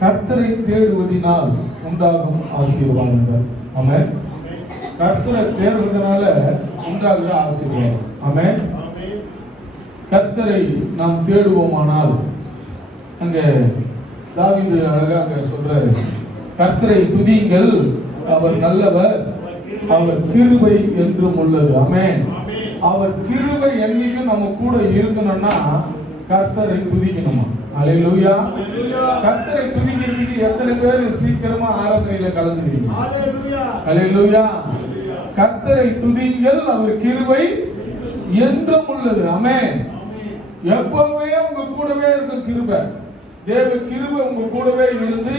கர்த்தரை தேடுவதினால் உண்டாகும் ஆசீர்வாதங்கள். ஆமென். கர்த்தரை தேடுவதனால உண்டாகிற ஆசீர்வாதம். ஆமென். கர்த்தரை நாம் தேடுவோமானால், அங்க தாவீது அழகாக சொல்றாரு, கர்த்தரை துதியுங்கள், அவர் நல்லவர், அவர் கிருபை என்றும் உள்ளது. ஆமென். அவர் கிருபை என்னைக்கும் நம்ம கூட இருக்கணும்னா கர்த்தரை துதிக்கணுமா? அல்லேலூயா. கர்த்தரை துதிக்கிறதுக்கு எத்தனை பேர் சீக்கிரமா ஆராதனையில கலந்துக்கிறீங்க? அல்லேலூயா. கர்த்தரை துதிங்கள், அவர் கிருபை என்றும் உள்ளது. ஆமென். எப்பவுமே உங்க கூடவே இருக்கும் கிருபை. தேவ கிருபை உங்க கூடவே இருந்து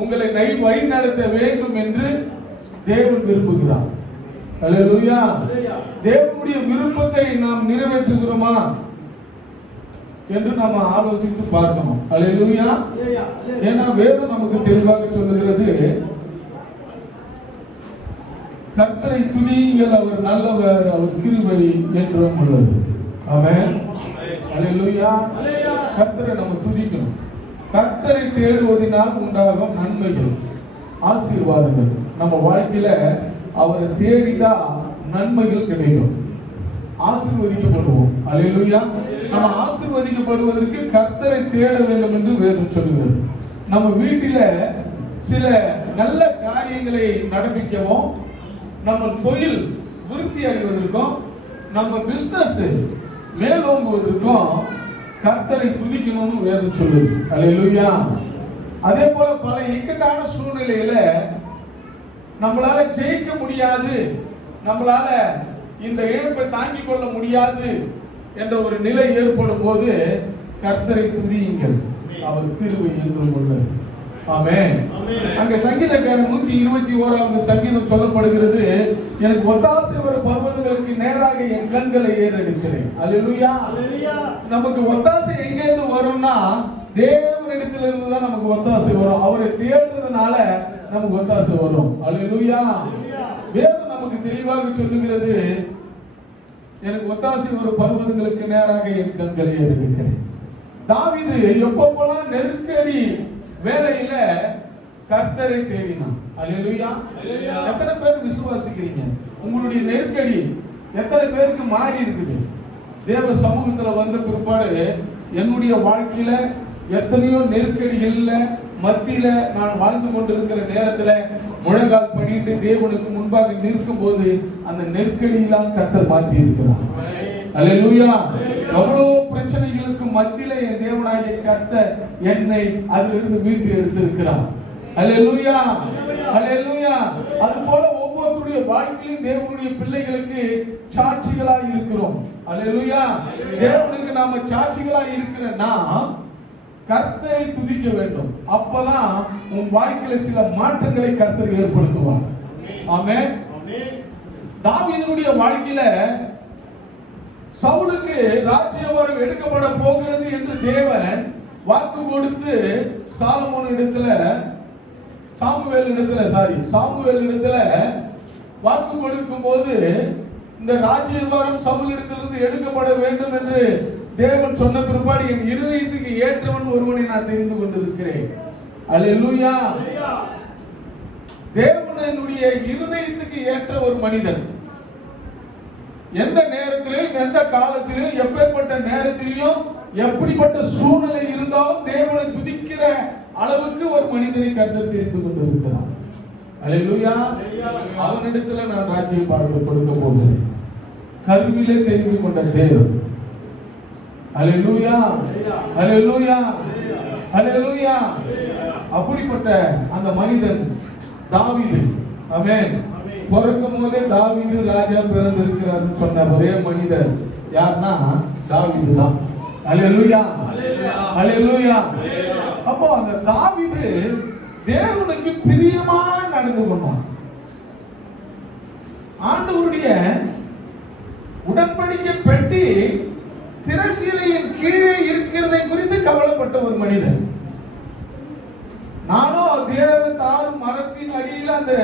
உங்களை வழி நடத்த வேண்டும் என்று தேவன் விரும்புகிறார். அல்லேலூயா. தேவனுடைய விருப்பத்தை நாம் நிறைவேற்றுகிறோமா என்று நாம் ஆலோசித்து பார்க்கணும். அல்லேலூயா. ஏன்னா வேதம் நமக்கு தெளிவாக சொல்லுகிறது, கர்த்தரை துதியுங்கள், அவர் நல்லவர், அவர் கிருபை என்றும் உள்ளது. ஆமென். அல்லேலூயா. கர்த்தரை நம்ம துதிக்கணும். கர்த்தரை தேடுவதினால் உண்டாகும் நன்மைகள், ஆசீர்வாதங்கள். நம்ம வாழ்க்கையில அவரை தேடிட்டா நன்மைகள் கிடைக்கும், ஆசீர்வதிக்கப்படுவோம். அல்லேலூயா. நம்ம ஆசீர்வதிக்கப்படுவதற்கு கர்த்தரை தேட வேண்டும் என்று வேதம் சொல்லுகிறது. நம்ம வீட்டில சில நல்ல காரியங்களை நடப்பிக்கவும், நம்ம தொழில் விருத்தி அடைவதற்கும், நம்ம பிசினஸ் மேலோங்குவதற்கும் கர்த்தரை துதிக்கணும்னு வேதம் சொல்லுது. அல்லேலூயா. அதே போல பல இக்கட்டான சூழ்நிலையில நம்மளால ஜெயிக்க முடியாது, நம்மளால இந்த இழப்பை தாங்கிக் கொள்ள முடியாது என்ற ஒரு நிலை ஏற்படும் போது கர்த்தரை துதியுங்கள், அவர் கிருபை என்றும் உள்ளது. ஆமென். அங்க சங்கீதக்காரன் 121வது சங்கீதம் சொல்லப்படுகிறது, எனக்கு ஒத்தாசை வரும் பர்வதங்களுக்கு நேராக என் கண்களை ஏறெடுக்கிறேன். அல்லேலூயா. நமக்கு ஒத்தாசை எங்க இருந்து வரும்னா தேவனிடத்தில் இருந்து தான் நமக்கு ஒத்தாசை வரும். அவரை தேடுறதுனால நமக்கு ஒத்தாசை வரும். அல்லேலூயா. வேதம் நமக்கு தெளிவாக சொல்லுகிறது, எனக்கு ஒத்தாசை வரும் பர்வதங்களுக்கு நேராக என் கண்களை ஏறெடுக்கிறேன். தாவீது எப்பப்போலாம் நெருக்கடி வேலையில கர்த்தரை தேடினான். அல்லேலூயா. எத்தனை பேர் விசுவாசிக்கிறீங்க? உங்களுடைய நெருக்கடி எத்தனை பேருக்கு மாறி இருக்குது? தேவ சமூகத்துல வந்த பிற்பாடு என்னுடைய வாழ்க்கையில எத்தனையோ நெருக்கடிகள்ல மத்தியில நான் வாழ்ந்து கொண்டிருக்கிற நேரத்துல முழங்கால் பண்ணிட்டு தேவனுக்கு முன்பாக நிற்கும் போது அந்த நெருக்கடியெல்லாம் கர்த்தர் மாற்றி இருக்கிறார். அல்லேலூயா. எவ்வளவு பிரச்சனைகளுக்கு மத்தியில என் தேவனாகிய கர்த்தர் என்னை அதிலிருந்து மீட்டு எடுத்திருக்கிறார். அல்லேலூயா. அல்லேலூயா. அது போல ஒவ்வொருவருடைய வாழ்க்கையிலும் தேவனுடைய பிள்ளைகளுக்கு சாட்சிகளாய் இருக்கிறோம். அல்லேலூயா. தேவனுக்கு நாம சாட்சிகளாய் இருக்கிற நாம் கர்த்தரை துதிக்க வேண்டும். அப்பதான் உன் வாழ்க்கையில சில மாற்றங்களை கர்த்தர் ஏற்படுத்துவார். ஆமென். தாவீதுடைய வாழ்க்கையில சவுலுக்கு ராஜ்யபாரம் எடுக்கப்பட போகிறது என்று தேவன் வாக்கு கொடுத்து சாமுவேல் இடத்துல வாக்கு கொடுக்கும் போது இந்த ராஜ்யபாரம் சவுலிடத்திலிருந்து எடுக்கப்பட வேண்டும் என்று தேவன் சொன்ன பிற்பாடு என் இருதயத்துக்கு ஏற்றவன் ஒருவனை நான் தெரிந்து கொண்டிருக்கிறேன். அல்லேலூயா. தேவனுடைய இருதயத்துக்கு ஏற்ற ஒரு மனிதன் எந்த நேரத்திலும் எந்த காலத்திலும் எப்பேற்பட்ட நேரத்திலும் எப்படிப்பட்ட சூழ்நிலை இருந்தாலும் தேவனை துதிக்கிற அளவுக்கு ஒரு மனிதனை கர்த்தர் தெரிந்து கொண்டிருக்கிறார். அல்லேலூயா. அவனிடத்துல நான் ராஜ்யபாரத்தை கொடுக்க போகிறேன். கருவிலே தெரிந்து கொண்ட தேவன். அல்லேலூயா. அல்லேலூயா. அல்லேலூயா. அப்படிப்பட்ட அந்த மனிதன் தாவீது. ஆமென். பிறக்கும் போதே தாவீது ராஜா பிறந்திருக்கிறார் சொன்ன ஒரே மனிதர் யார்னா தாவீது தான். அல்லேலூயா. அல்லேலூயா. அப்போ அந்த தாவீது தேவனுக்கு பிரியமா நடந்து கொண்டான். ஆண்டவருடைய உடன்படிக்கை பெட்டி திரசீலையின் கீழே இருக்கிறதை குறித்து கவலைப்பட்ட ஒரு மனிதன். நானும் தேவதாரும் மரத்தின் அடியில் அந்த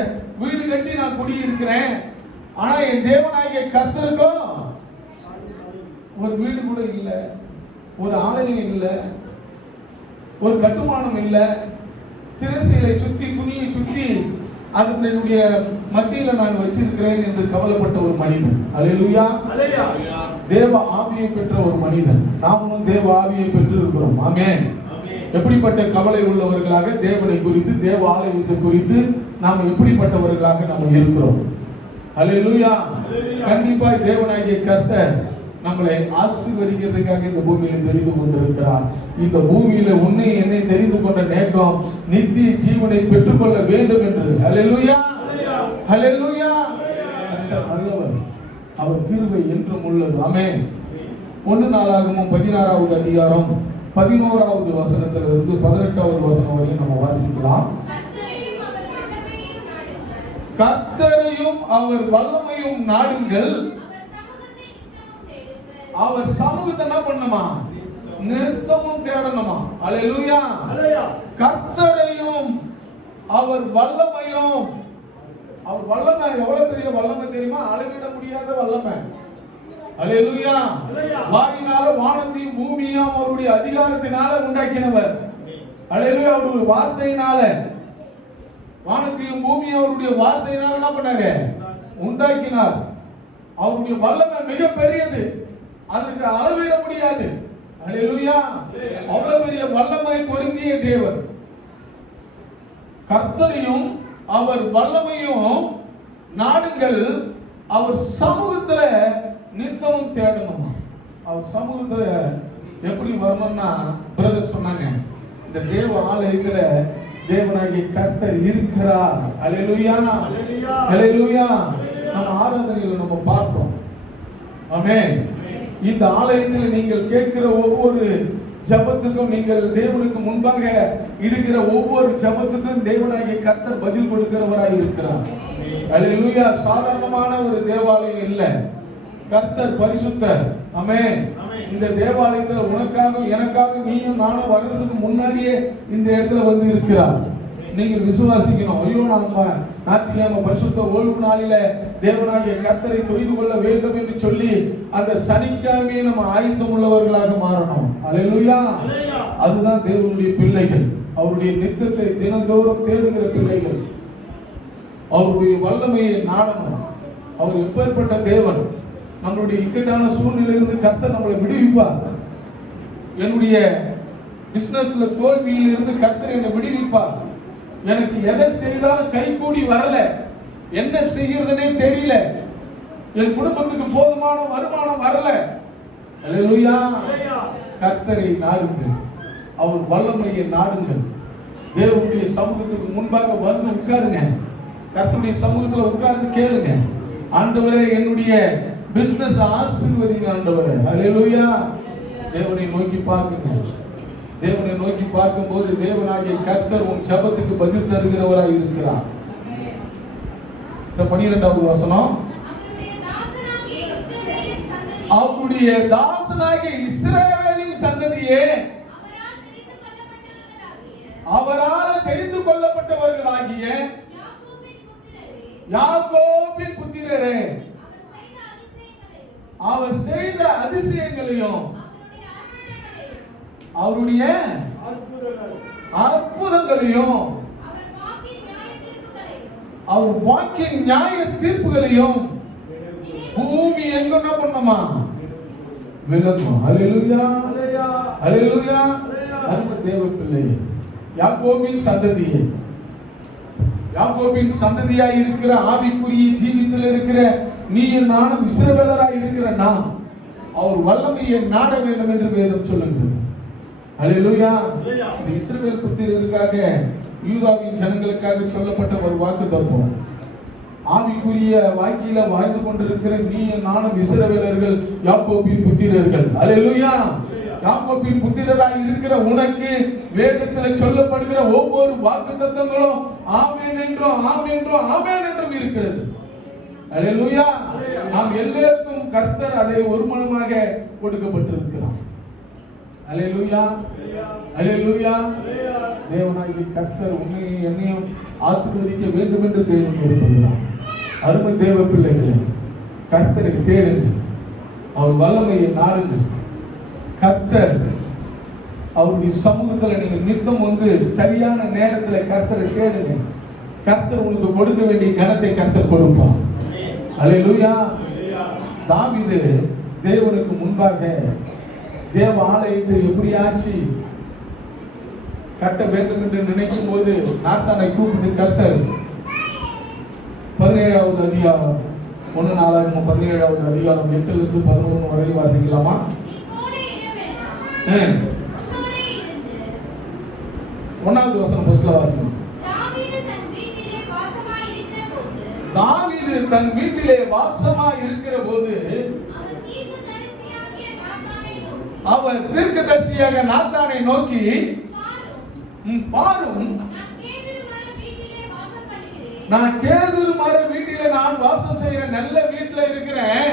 வீடு கட்டி நான் குடியிருக்கிறேன். ஆனா என் தேவனாகிய கர்த்தருக்கும் ஒரு வீடு கூட இல்லை, ஒரு ஆலயம் இல்லை, ஒரு கட்டுமானம் இல்லை. திரைசீலை சுத்தி, துணியை சுத்தி அதனுடைய மத்தியில நான் வச்சிருக்கிறேன் என்று கவலைப்பட்ட ஒரு மனிதன். அல்லேலூயா. தேவ ஆவியை பெற்ற ஒரு மனிதன். நாமும் தேவ ஆவியை பெற்று இருக்கிறோம். ஆமென். எப்படிப்பட்ட கவலை உள்ளவர்களாக தேவனை குறித்து, தேவ ஆலயத்தை குறித்து நாம் எப்படிப்பட்டவர்களாக நாம் இருக்கிறோம். அல்லேலூயா. கண்டிப்பாய் தேவனாகிய கர்த்தர் நம்மளை ஆசீர்வதிக்கிறதுக்காக இந்த பூமியில தெரிந்து கொண்டிருக்கிறார். இந்த பூமியில உன்னை என்னை தெரிந்து கொண்ட நேக்கம் நித்திய ஜீவனை பெற்றுக்கொள்ள வேண்டும் என்று. ஹல்லேலூயா, ஹல்லேலூயா. கர்த்தர் நல்லவர், அவர் கிருபை என்றும் உள்ளது. ஆமென். 1 நாளாகமம் 16வது அதிகாரம் 11வது வசனத்திலிருந்து 18வது வசனம் வரை நம்ம வாசிக்கலாம். கர்த்தரையும் அவர் வல்லமையும் நாடுங்கள், அவர் சமூகத்தை என்ன பண்ணணுமா? நித்தமும் தேடணுமா? அல்லேலூயா. கர்த்தரையும் அவர் வல்லமையும், அவர் வல்லமை எவ்வளவு பெரிய வல்லமை தெரியுமா? அளவிட முடியாத வல்லமை. அல்லேலூயா. வாயினால வானத்தையும் பூமியையும் அவருடைய அதிகாரத்தினால உண்டாக்கினவர். அல்லேலூயா. அவருடைய வார்த்தையினால வானத்தையும் பூமியையும் அவருடைய வார்த்தையினால என்ன பண்ணாரு? உண்டாக்கினார். அவருடைய வல்லமை மிக பெரியது, அதுக்கு அளவிட முடியாது. அல்லேலூயா. அவ்வளவு பெரிய வல்லமை பொருந்திய தேவன். கர்த்தரையும் அவர் வல்லமையும் நாடுங்கள், அவர் சமூகத்துல நித்தமும் தேடணும். அவர் சமூகத்துல எப்படி வரணும்னா, பிரதர் சொன்னாங்க, இந்த தேவ ஆலயத்துல தேவனாகிய கர்த்தர் இருக்கிறார். அல்லேலூயா, அல்லேலூயா. நம்ம ஆராதனையில நம்ம பார்த்தோம். ஆமென். இந்த ஆலயத்தில் நீங்கள் கேட்கிற ஒவ்வொரு ஜபத்துக்கும், நீங்கள் தேவனுக்கு முன்பாக இடுகிற ஒவ்வொரு ஜபத்துக்கும் தேவனாகிய கர்த்தர் பதில் கொடுக்கிறவராய் இருக்கிறார். அல்லேலூயா. சாதாரணமான ஒரு தேவாலயம் இல்ல, கர்த்தர் பரிசுத்தர். ஆமென். இந்த தேவாலயத்துல உனக்காக எனக்காக நீயும் நானும் வர்றதுக்கு முன்னாடியே இந்த இடத்துல வந்து இருக்கிறார். நீங்கள் விசுவாசிக்கணும். ஐயோ, நாம ஞாயிற்றுக்கிழமை பரிசுத்த ஓய்வு நாளில தேவனாகிய கர்த்தரை தொழுது கொள்ள வேண்டும் என்று சொல்லி அந்த சனிக்கிழமையை நம்ம ஆயத்தம் உள்ளவர்களாக மாறணும். அல்லேலூயா. அதுதான் தேவனுடைய பிள்ளைகள், அவருடைய நித்தத்தை தினந்தோறும் தேடுகிற பிள்ளைகள். அவருடைய வல்லமையை நாடணும். அவர் எப்பேற்பட்ட தேவன்! நம்மளுடைய இக்கட்டான சூழ்நிலையிலிருந்து கர்த்தர் நம்மளை விடுவிப்பார். என்னுடைய பிசினஸ்ல தோல்வியில் இருந்து கர்த்தர் என்னை விடுவிப்பார். எனக்கு எதை செய்தாலும் கைகூடி வரல, என்ன செய்யறதுனே தெரியல, என் குடும்பத்துக்கு போதுமான வருமானம் வரல. அல்லேலூயா. கர்த்தரை நாடுங்கள், அவர் வல்லமையை நாடுங்கள். தேவனுடைய சமூகத்துக்கு முன்பாக வந்து உட்காருங்க. கர்த்தருடைய சமூகத்துல உட்கார்ந்து கேளுங்க, ஆண்டவரே என்னுடைய பிசினஸ் ஆசீர்வதிங்க ஆண்டவரே. அல்லேலூயா. தேவனை நோக்கி பாருங்க. தேவனை நோக்கி பார்க்கும்போது தேவனாகிய கர்த்தர் உன் ஜெபத்துக்கு பதில் தருகிறவராய் இருக்கிறார். 12வது வசனம், அவருடைய தாசனாகிய இஸ்ரவேலின் சந்ததியே, அவரால் தெரிந்து கொள்ளப்பட்டவர்களாகிய யாக்கோபின் புத்திரரே, அவர் செய்த அதிசயங்களையும் அவருடைய அற்புதங்களையும் அவர் வாக்கிய நியாய தீர்ப்புகளையும் பூமி எங்க என்ன பண்ணுமா? விளக்கும். அல்லேலூயா, அல்லேலூயா. அன்பு தேவ பிள்ளையே, யாக்கோபின் சந்ததியே, யாக்கோபின் சந்ததியாய் இருக்கிற ஆவிக்குரிய ஜீவித்தில் இருக்கிற நீ நானும் இஸ்ரவேலராய் இருக்கிற நாம் அவர் வல்லமையை நாட வேண்டும் என்று வேதம் சொல்லுகிறது. அல்லேலூயா. இந்த இஸ்ரவேல் புத்திரருக்காக, யூதாவின் ஜனங்களுக்காக சொல்லப்பட்ட ஒரு வாக்கு தத்துவம். ஆவிக்குரிய வாழ்க்கையில வாழ்ந்து கொண்டிருக்கிற நீ நானும் இஸ்ரவேலர்கள், யாக்கோபின் புத்திரர்கள். அல்லேலூயா. யாக்கோபின் புத்திரராய் இருக்கிற உனக்கு வேதத்தில் சொல்லப்படுகிற ஒவ்வொரு வாக்கு தத்தங்களும் ஆமென் என்றும் ஆமென் என்றும் ஆமென் என்றும் இருக்கிறது. அல்லேலூயா. நாம் எல்லோருக்கும் கர்த்தர் அதை ஒருமனமாக கொடுக்கப்பட்டிருக்கிறார். அல்லேலூயா, அல்லேலூயா. தேவனாகிய கர்த்தர் உன்னையும் என்னையும் ஆசீர்வதிக்க வேண்டும் என்று தேவன் விரும்புகிறார். அருமை தேவ பிள்ளைகளே, கர்த்தரை தேடுங்கள், அவர் வல்லமையை நாடுங்கள். கர்த்தர் அவருடைய சமூகத்துல நீங்க நித்தம் வந்து சரியான நேரத்துல கர்த்தரை கேளுங்க. கர்த்தர் உங்களுக்கு கொடுக்க வேண்டிய கனத்தை கர்த்தர் கொடுப்பார். அல்லேலூயா. தாவீது தேவனுக்கு முன்பாக தேவ ஆலயத்தை எப்படியாச்சு கட்ட வேண்டும் என்று நினைக்கும் போது நாத்தானை கூப்பிட்டு கர்த்தர் 17வது அதிகாரம் 1 அதிகாரம் 8 11 வரை வாசிக்கலாமா? 1வது வசனம் ஃபர்ஸ்ட்ல வாசிக்கணும். தாவீது தன் வீட்டிலே வாசமாய் இருக்கிற போது அவர் தீர்க்கதரிசியாக நாத்தானை நோக்கி, பாரும், நான் கேதுரு மர வீட்டிலே நான் வாசம் செய்கிற நல்ல வீட்டில இருக்கிறேன்.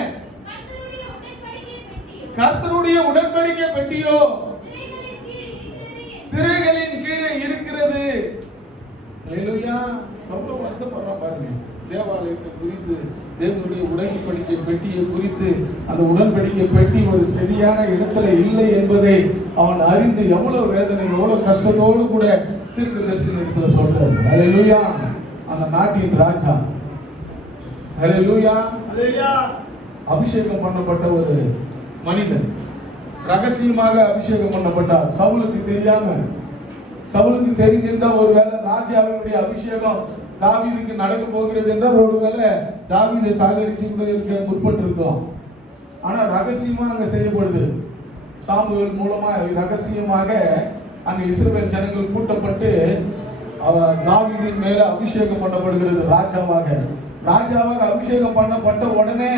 கர்த்தருடைய உடன்படிக்கை பெட்டியோ திரைகளின் கீழே இருக்கிறது. அல்லேலூயா. எவ்வளவு வருத்தப்படுறோம் பாருங்க. தேவாலயத்தை குறித்து, தேவனுடைய உடன்படிக்கை பெட்டியை குறித்து, அந்த உடன்படிக்கை பெட்டி ஒரு சரியான இடத்துல இல்லை என்பதை அவன் அறிந்து எவ்வளவு வேதனை, எவ்வளவு கஷ்டத்தோடு கூட தீர்க்கதரிசி இடத்துல சொல்றாரு. அல்லேலூயா. அந்த நாட்டின் ராஜா, அல்லேலூயா, அபிஷேகம் பண்ணப்பட்ட ஒரு மனிதன், ரகசியமாக அபிஷேகம் பண்ணப்பட்டார். சவுலுக்கு தெரியாம. சவுலுக்கு தெரிஞ்சிருந்தா ஒருவேளை ராஜாவினுடைய அபிஷேகம் தாவீதுக்கு நடக்க போகிறது என்றால் ஒருவேளை தாவீதை சாகடிச்சு இருக்க முற்பட்டு இருக்கலாம். ஆனா ரகசியமா அங்க செய்யப்படுது. சாமுவேல் மூலமா ரகசியமாக அங்க இஸ்ரவேல் ஜனங்கள் கூட்டப்பட்டு தாவீதின் மேல அபிஷேகம் பண்ணப்படுகிறது. ராஜாவாக அபிஷேகம் பண்ணப்பட்ட உடனே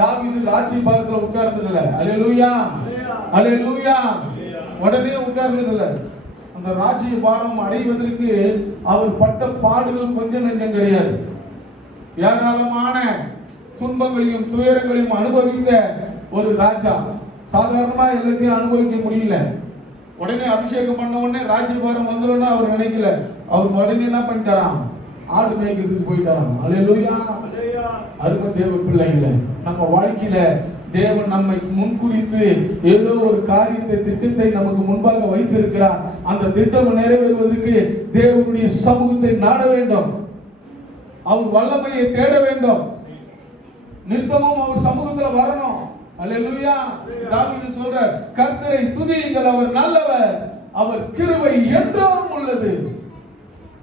தாவீது ராஜ்யபாரத்துல உட்கார்ந்ததில்லை. அல்லேலூயா, அல்லேலூயா. உடனே உட்கார்ந்ததில்லை. அந்த ராஜ்யபாரம் அடைவதற்கு அவர் பட்ட பாடுகள் கொஞ்சம் நெஞ்சம் கிடையாது. ஏராளமான துன்பங்களையும் துயரங்களையும் அனுபவித்த ஒரு ராஜா. சாதாரணமா எல்லாத்தையும் அனுபவிக்க முடியல. உடனே அபிஷேகம் பண்ண உடனே ராஜ்யபாரம் வந்துடும் அவர் நினைக்கல. அவர் உடனே என்ன பண்ணிட்டாராம்? ஆடு மேய்க்கிறதுக்கு போயிட்டாராம். அல்லேலூயா. அருமை தேவ பிள்ளைகளை, நம்ம வாழ்க்கையில தேவன் நம்மை முன்குறித்து ஏதோ ஒரு காரியத்தை, திட்டத்தை நமக்கு முன்பாக வைத்திருக்கிறார். அந்த திட்டம் நிறைவேறுவதற்கு தேவனுடைய சமூகத்தை நாட வேண்டும். அவர் வல்லமையை தேட வேண்டும். நித்தமும் அவர் சமூகத்துல வரணும். அல்லேலூயா. தாவீது சொல்றார், கர்த்தரை துதியுங்கள், அவர் நல்லவர், அவர் கிருபை என்றும் உள்ளது.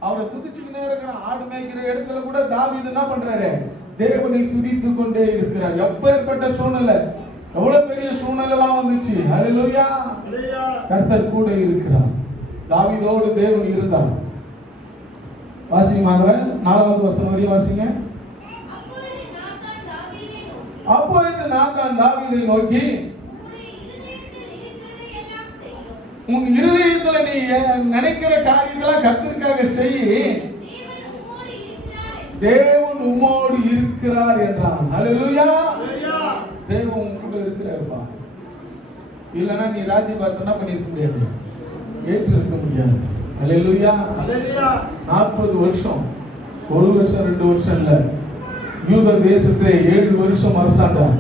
அவரை துதிச்சுக்கிட்டே இருக்கிற ஆடு மேய்க்கிற இடத்துல கூட தாவீது என்ன பண்றாரு? தேவனை துதித்து கொண்டே இருக்கிறார். எப்பேற்பட்ட சூழ்நிலை, எவ்வளவு பெரிய சூழ்நிலை எல்லாம் வந்துச்சு. அல்லேலூயா. கர்த்தர் கூட இருக்கிறார். தாவீதோடு தேவன் இருந்தார். வாசிங்க 4வது வசனம் வரை வாசிங்க. அப்பொழுது நாத்தான் தாவீதை நோக்கி, உன் இருதயத்துல நீ நினைக்கிற காரியங்களை கர்த்தருக்காக செய், தேவன் உம்மோடு இருக்கிறார் என்றான். அல்லேலூயா. தேவன் உன் கூட இருக்கிறார்ப்பா. இல்லைன்னா நீ ராஜ்யபாரத்தை என்ன பண்ணிருக்க முடியாது, ஏற்றிருக்க முடியாது. அல்லேலூயா. 40 வருஷம், 1 வருஷம் 2 வருஷம் இல்ல, யூத தேசத்தை 7 வருஷம் அரசாண்டார்.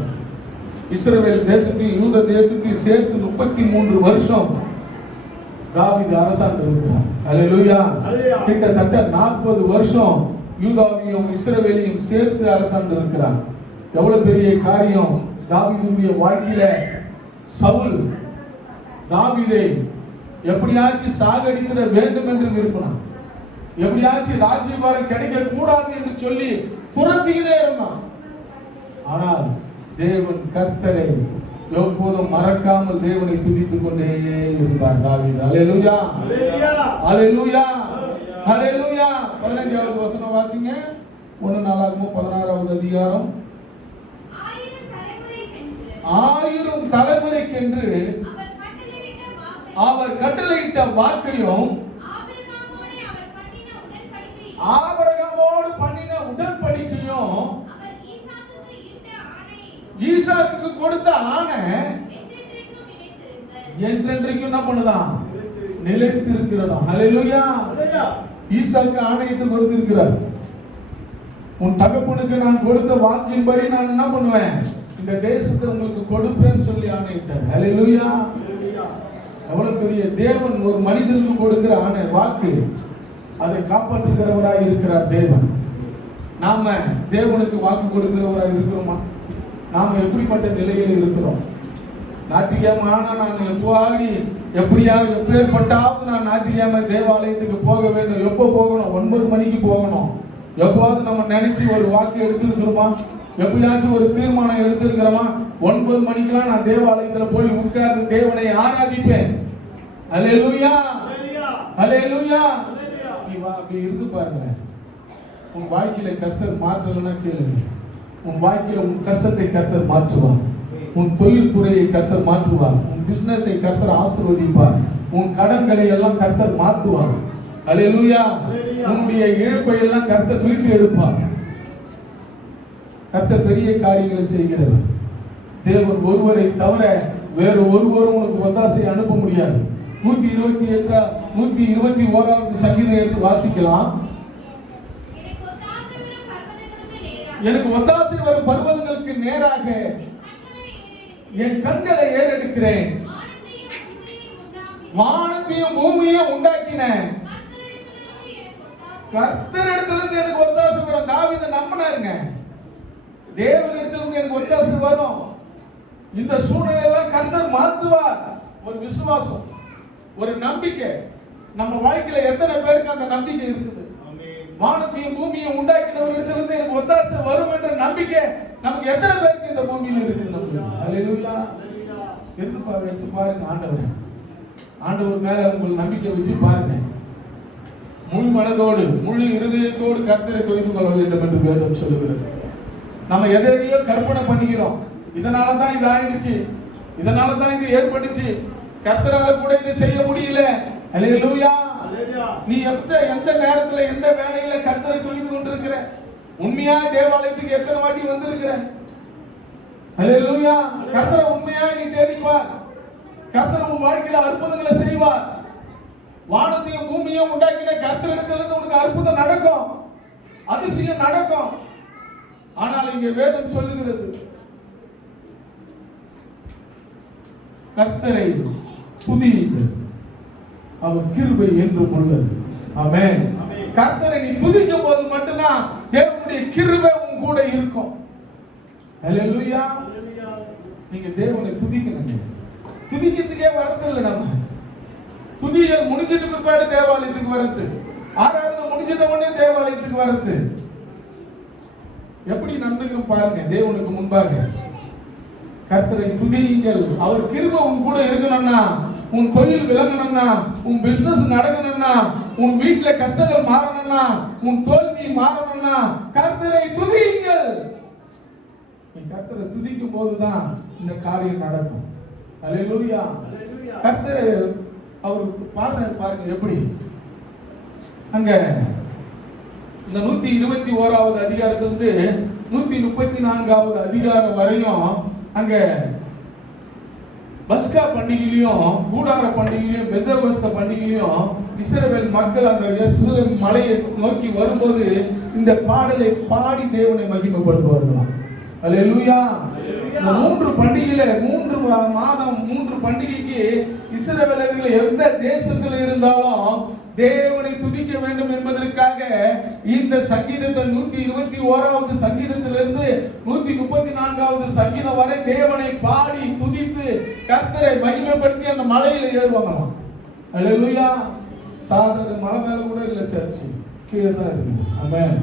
இஸ்ரவேல் தேசத்தையும் யூத தேசத்தையும் சேர்த்து 33 வருஷம் தாவீது அரசாண்டு இருக்கிறார். அல்லேலூயா. கிட்டத்தட்ட 40 வருஷம் யூதாவையும் இஸ்ரவேலையும் சேர்த்து அரசாண்டு இருக்கிறார். எவ்வளவு பெரிய காரியம் தாவீதுடைய வாழ்க்கையில. சவுல் தாவீதை எப்படியாச்சும் சாகடித்திட வேண்டும் என்று விரும்பினான். எப்படியாச்சும் ராஜ்யபாரம் கிடைக்க கூடாது என்று சொல்லி துரத்திக்கிட்டே இருந்தான். ஆனால் தேவன் கர்த்தரை எப்போதும் மறக்காமல் தேவனை துதித்துக் கொண்டே இருந்தார் தாவீது. அல்லேலூயா, அல்லேலூயா, அல்லேலூயா. 15வது வசனம் வாசிங்க. 1 நாளாகமம் 16வது அதிகாரம். 1000 தலைமுறைக்கென்று அவர் கட்டளையிட்ட வாக்கையும் ஆபிரகாமோடு பண்ணின உடன்படிக்கையும் ஈசாக்குக்கு கொடுத்த ஆணை என்றென்றைக்கும் என்ன பண்ணுதான்? நிலைத்திருக்கிறதா. அல்லேலூயா. ஈசாக்கு ஆணையிட்டு கொடுத்திருக்கிறார். உன் தகப்பனுக்கு நான் கொடுத்த வாக்கின்படி நான் என்ன பண்ணுவேன்? இந்த தேசத்தை உங்களுக்கு கொடுப்பேன்னு சொல்லி ஆணையிட்டார். அல்லேலூயா. எவ்வளவு பெரிய தேவன் ஒரு மனிதனுக்கு கொடுக்கிற வாக்கு, அதை காப்பாற்றுகிறவராய் இருக்கிறார் தேவன். நாம தேவனுக்கு வாக்கு கொடுக்கிறவராய் இருக்கிறோமா? நாம எப்படிப்பட்ட நிலையில் இருக்கிறோம்? ஞாயிற்றுக்கிழமை ஆனா நான் எப்பேற்பட்டாவது நான் ஞாயிற்றுக்கிழமை தேவாலயத்துக்கு போக வேண்டும். எப்போ போகணும்? 9 மணிக்கு போகணும். எப்போவாவது நம்ம நினைச்சு ஒரு வாக்கு எடுத்திருக்கிறோமா? எப்பயாச்சும் ஒரு தீர்மானம் எடுத்திருக்கிறோமா? 9 மணிக்கெல்லாம் நான் தேவாலயத்துல போய் உட்கார்ந்து தேவனை ஆராதிப்பேன். அல்லேலூயா, அல்லேலூயா. நீ வா, அப்படி இருந்து பாருங்க. உன் வாழ்க்கையில கர்த்தர் மாற்றலன்னா கேளுங்க. உன் வாழ்க்கையில உன் கஷ்டத்தை கர்த்தர் மாற்றுவார். உன் தொழில் துறையை கர்த்தர் மாற்றுவார். உன் பிசினஸை கர்த்தர் ஆசீர்வதிப்பார். உன் கடன்களை எல்லாம் கர்த்தர் மாற்றுவார். அல்லேலூயா. உன்னுடைய இழப்பை எல்லாம் கர்த்தர் மீட்டு எடுப்பார். கர்த்தர் பெரிய காரியங்களை செய்கிறவர். தேவன் ஒருவரை தவிர வேறு ஒருவரும் உனக்கு ஒத்தாசை அனுப்ப முடியாது. 121வது சங்கீதம் எடுத்து வாசிக்கலாம். எனக்கு ஒத்தாசை வரும் பர்வதங்களுக்கு நேராக என் கண்களை ஏறெடுக்கிறேன். வானத்தையும் பூமியையும் உண்டாக்கின கர்த்தரிடத்திலிருந்து எனக்கு ஒத்தாசை வரும். தாவீது நம்பினாருங்க, தேவனிடத்திலிருந்து எனக்கு ஒத்தாசை வரும். இந்த சூழ்நிலையெல்லாம் கர்த்தர் மாற்றுவார். ஒரு விசுவாசம், ஒரு நம்பிக்கை. நம்ம வாழ்க்கையில எத்தனை பேருக்கு அந்த நம்பிக்கை இருக்குது? வானத்தையும் பூமியையும் உண்டாக்கினவரிடத்திலிருந்து எனக்கு ஒத்தாசை வரும் என்ற நம்பிக்கை நமக்கு எத்தனை பேருக்கு இந்த பூமியில இருக்குது? அல்லேலூயா. எடுத்து பாருங்க ஆண்டவர் மேல உங்கள் நம்பிக்கை வச்சு பாருங்க. முழு மனதோடு முழு இருதயத்தோடு கர்த்தரை தொய்து கொள்ள வேண்டும் என்று வேதம் சொல்லுகிறது. நம்ம எதையோ கற்பனை பண்ணிக்கிறோம். இதனாலதான் இது ஆயிடுச்சு, இதனாலதான் இது ஏற்பட்டுச்சு, கர்த்தரால கூட இதை செய்ய முடியல. அல்லேலூயா. நீ எந்த நேரத்துல எந்த வேலையில கர்த்தரை தொழுது கொண்டிருக்கிற? உண்மையா தேவாலயத்துக்கு எத்தனை வாட்டி வந்திருக்கிற? அல்லேலூயா. கர்த்தரை உண்மையா நீ தேடிப்பார். கர்த்தர் உன் வாழ்க்கையில அற்புதங்களை செய்வார். வானத்தையும் பூமியையும் உண்டாக்கின கர்த்தரிடத்திலிருந்து உனக்கு அற்புதம் நடக்கும், அதிசயம் நடக்கும். ஆனால் இங்கே வேதம் சொல்லுகிறது, கர்த்தரை துதியுங்கள், அவர் கிருபை என்றும் உள்ளது. ஆமென். கர்த்தரை நீ துதிக்கும் போது மட்டும்தான் தேவனுடைய கிருபை உன் கூட இருக்கும். அல்லேலூயா. நீங்க தேவனை துதிக்கணும். துதிக்கிறதுக்கே வரது இல்லை. நம்ம துதிகள் முடிஞ்சிட்டு பிற்பாடு தேவாலயத்துக்கு வரது, ஆராதனை முடிஞ்சிட்ட உடனே தேவாலயத்துக்கு வரது. எப்படி நடந்துக்கிறோம் பாருங்க. தேவனுக்கு முன்பாக கர்த்தரை துதியுங்கள், அவர் கிருபை உன் கூட இருக்கணும்னா, உன் தொழில் விளங்கணும்னா, உன் பிசினஸ் நடக்கணும்னா, உன் வீட்டுல கஷ்டங்கள் மாறணும்னா, உன் தோல்வி மாறணும்னா கர்த்தரை துதியுங்கள். நீ கர்த்தரை துதிக்கும் போதுதான் இந்த காரியம் நடக்கும். அல்லேலூயா. கர்த்தரை அவர் பாருங்க எப்படி அங்க இந்த 121வது அதிகாரத்திலிருந்து 134வது அதிகாரம் வரையும் அங்க பஸ்கா பண்டிகையிலும் கூடார பண்டிகையிலும் பெந்தகோஸ்தே பண்டிகையிலும் இஸ்ரவேல் மக்கள் அந்த எருசலேம் மலையை நோக்கி வரும்போது இந்த பாடலை பாடி தேவனை மகிமைப்படுத்துவார்களாம். அல்லேலூயா. 3 பண்டிகையில 3 மாதம் 3 பண்டிகைக்கு இஸ்ரவேலர்கள் எந்த தேசத்தில் இருந்தாலும் தேவனை துதிக்க வேண்டும் என்பதற்காக இந்த சங்கீதத்தை 121வது சங்கீதத்திலிருந்து 134வது சங்கீதம் வரை தேவனை பாடி துதித்து கர்த்தரை மகிமைப்படுத்தி அந்த மலையில ஏறுவாங்களாம். அல்லேலூயா. சாதாரண மலை மேல கூட இல்ல, சர்ச் கீழே தான் இருக்கு. ஆமென்.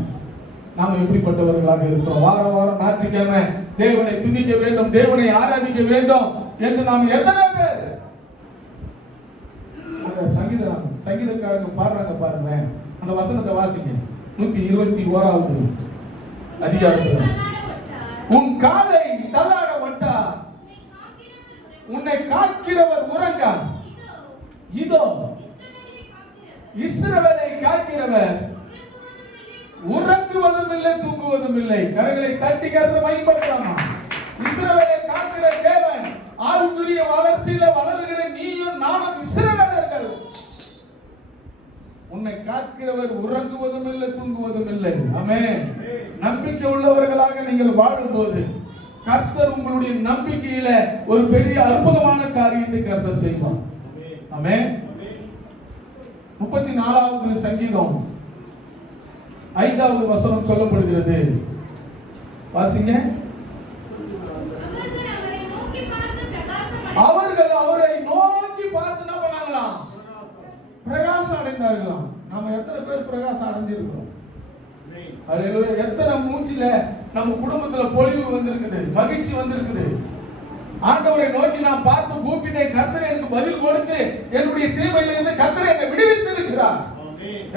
நாம எப்படிப்பட்டவர்களாக இருக்கிறோம்? வாரம் வாரம் ஞாயிற்றுக்கிழமை தேவனை துதிக்க வேண்டும், தேவனை ஆராதிக்க வேண்டும் என்று நாம் எத்தனை பேர் அந்த சங்கீதக்காரங்க பாடுறாங்க பாருங்க. அந்த வசனத்தை வாசிங்க. 121வது அதிகாரத்தில், உன் காலை தள்ளாட விட்டா உன்னை காக்கிறவர் உறங்கா. இதோ இஸ்ரவேலை காக்கிறவர் உறங்குவதும் இல்லை தூங்குவதும் இல்லை. கரங்களை தட்டி கர்த்தரை மகிமைப்படுத்தலாமா? இஸ்ரவேலை காக்கிற தேவன், ஆவிக்குரிய வளர்ச்சியில வளருகிற நீயும் நானும் இஸ்ரவேலர்கள். உன்னை காக்கிறவர் உறங்குவதும் இல்லை தூங்குவதும் இல்லை. ஆமென். நம்பிக்கை உள்ளவர்களாக நீங்கள் வாழும்போது கர்த்தர் உங்களுடைய நம்பிக்கையில ஒரு பெரிய அற்புதமான காரியத்தை கர்த்தர் செய்வார். ஆமென். 34வது சங்கீதம் 5வது வசனம் சொல்லப்படுகிறது. வாசிங்க. அவர்கள் அவரை நோக்கி பார்த்து என்ன பண்ணாங்களாம்? பிரகாசம் அடைந்தார்களாம். நாம எத்தனை பேர் பிரகாசம் அடைஞ்சிருக்கிறோம்? அல்லேலூயா. எத்தனை மூஞ்சில நம்ம குடும்பத்துல பொலிவு வந்திருக்குது, மகிழ்ச்சி வந்திருக்குது. ஆண்டவரை நோக்கி நான் பார்த்து கூப்பிட்டேன், கர்த்தர் எனக்கு பதில் கொடுத்து என்னுடைய தீமையிலிருந்து கர்த்தர் என்னை விடுவித்து இருக்கிறார்.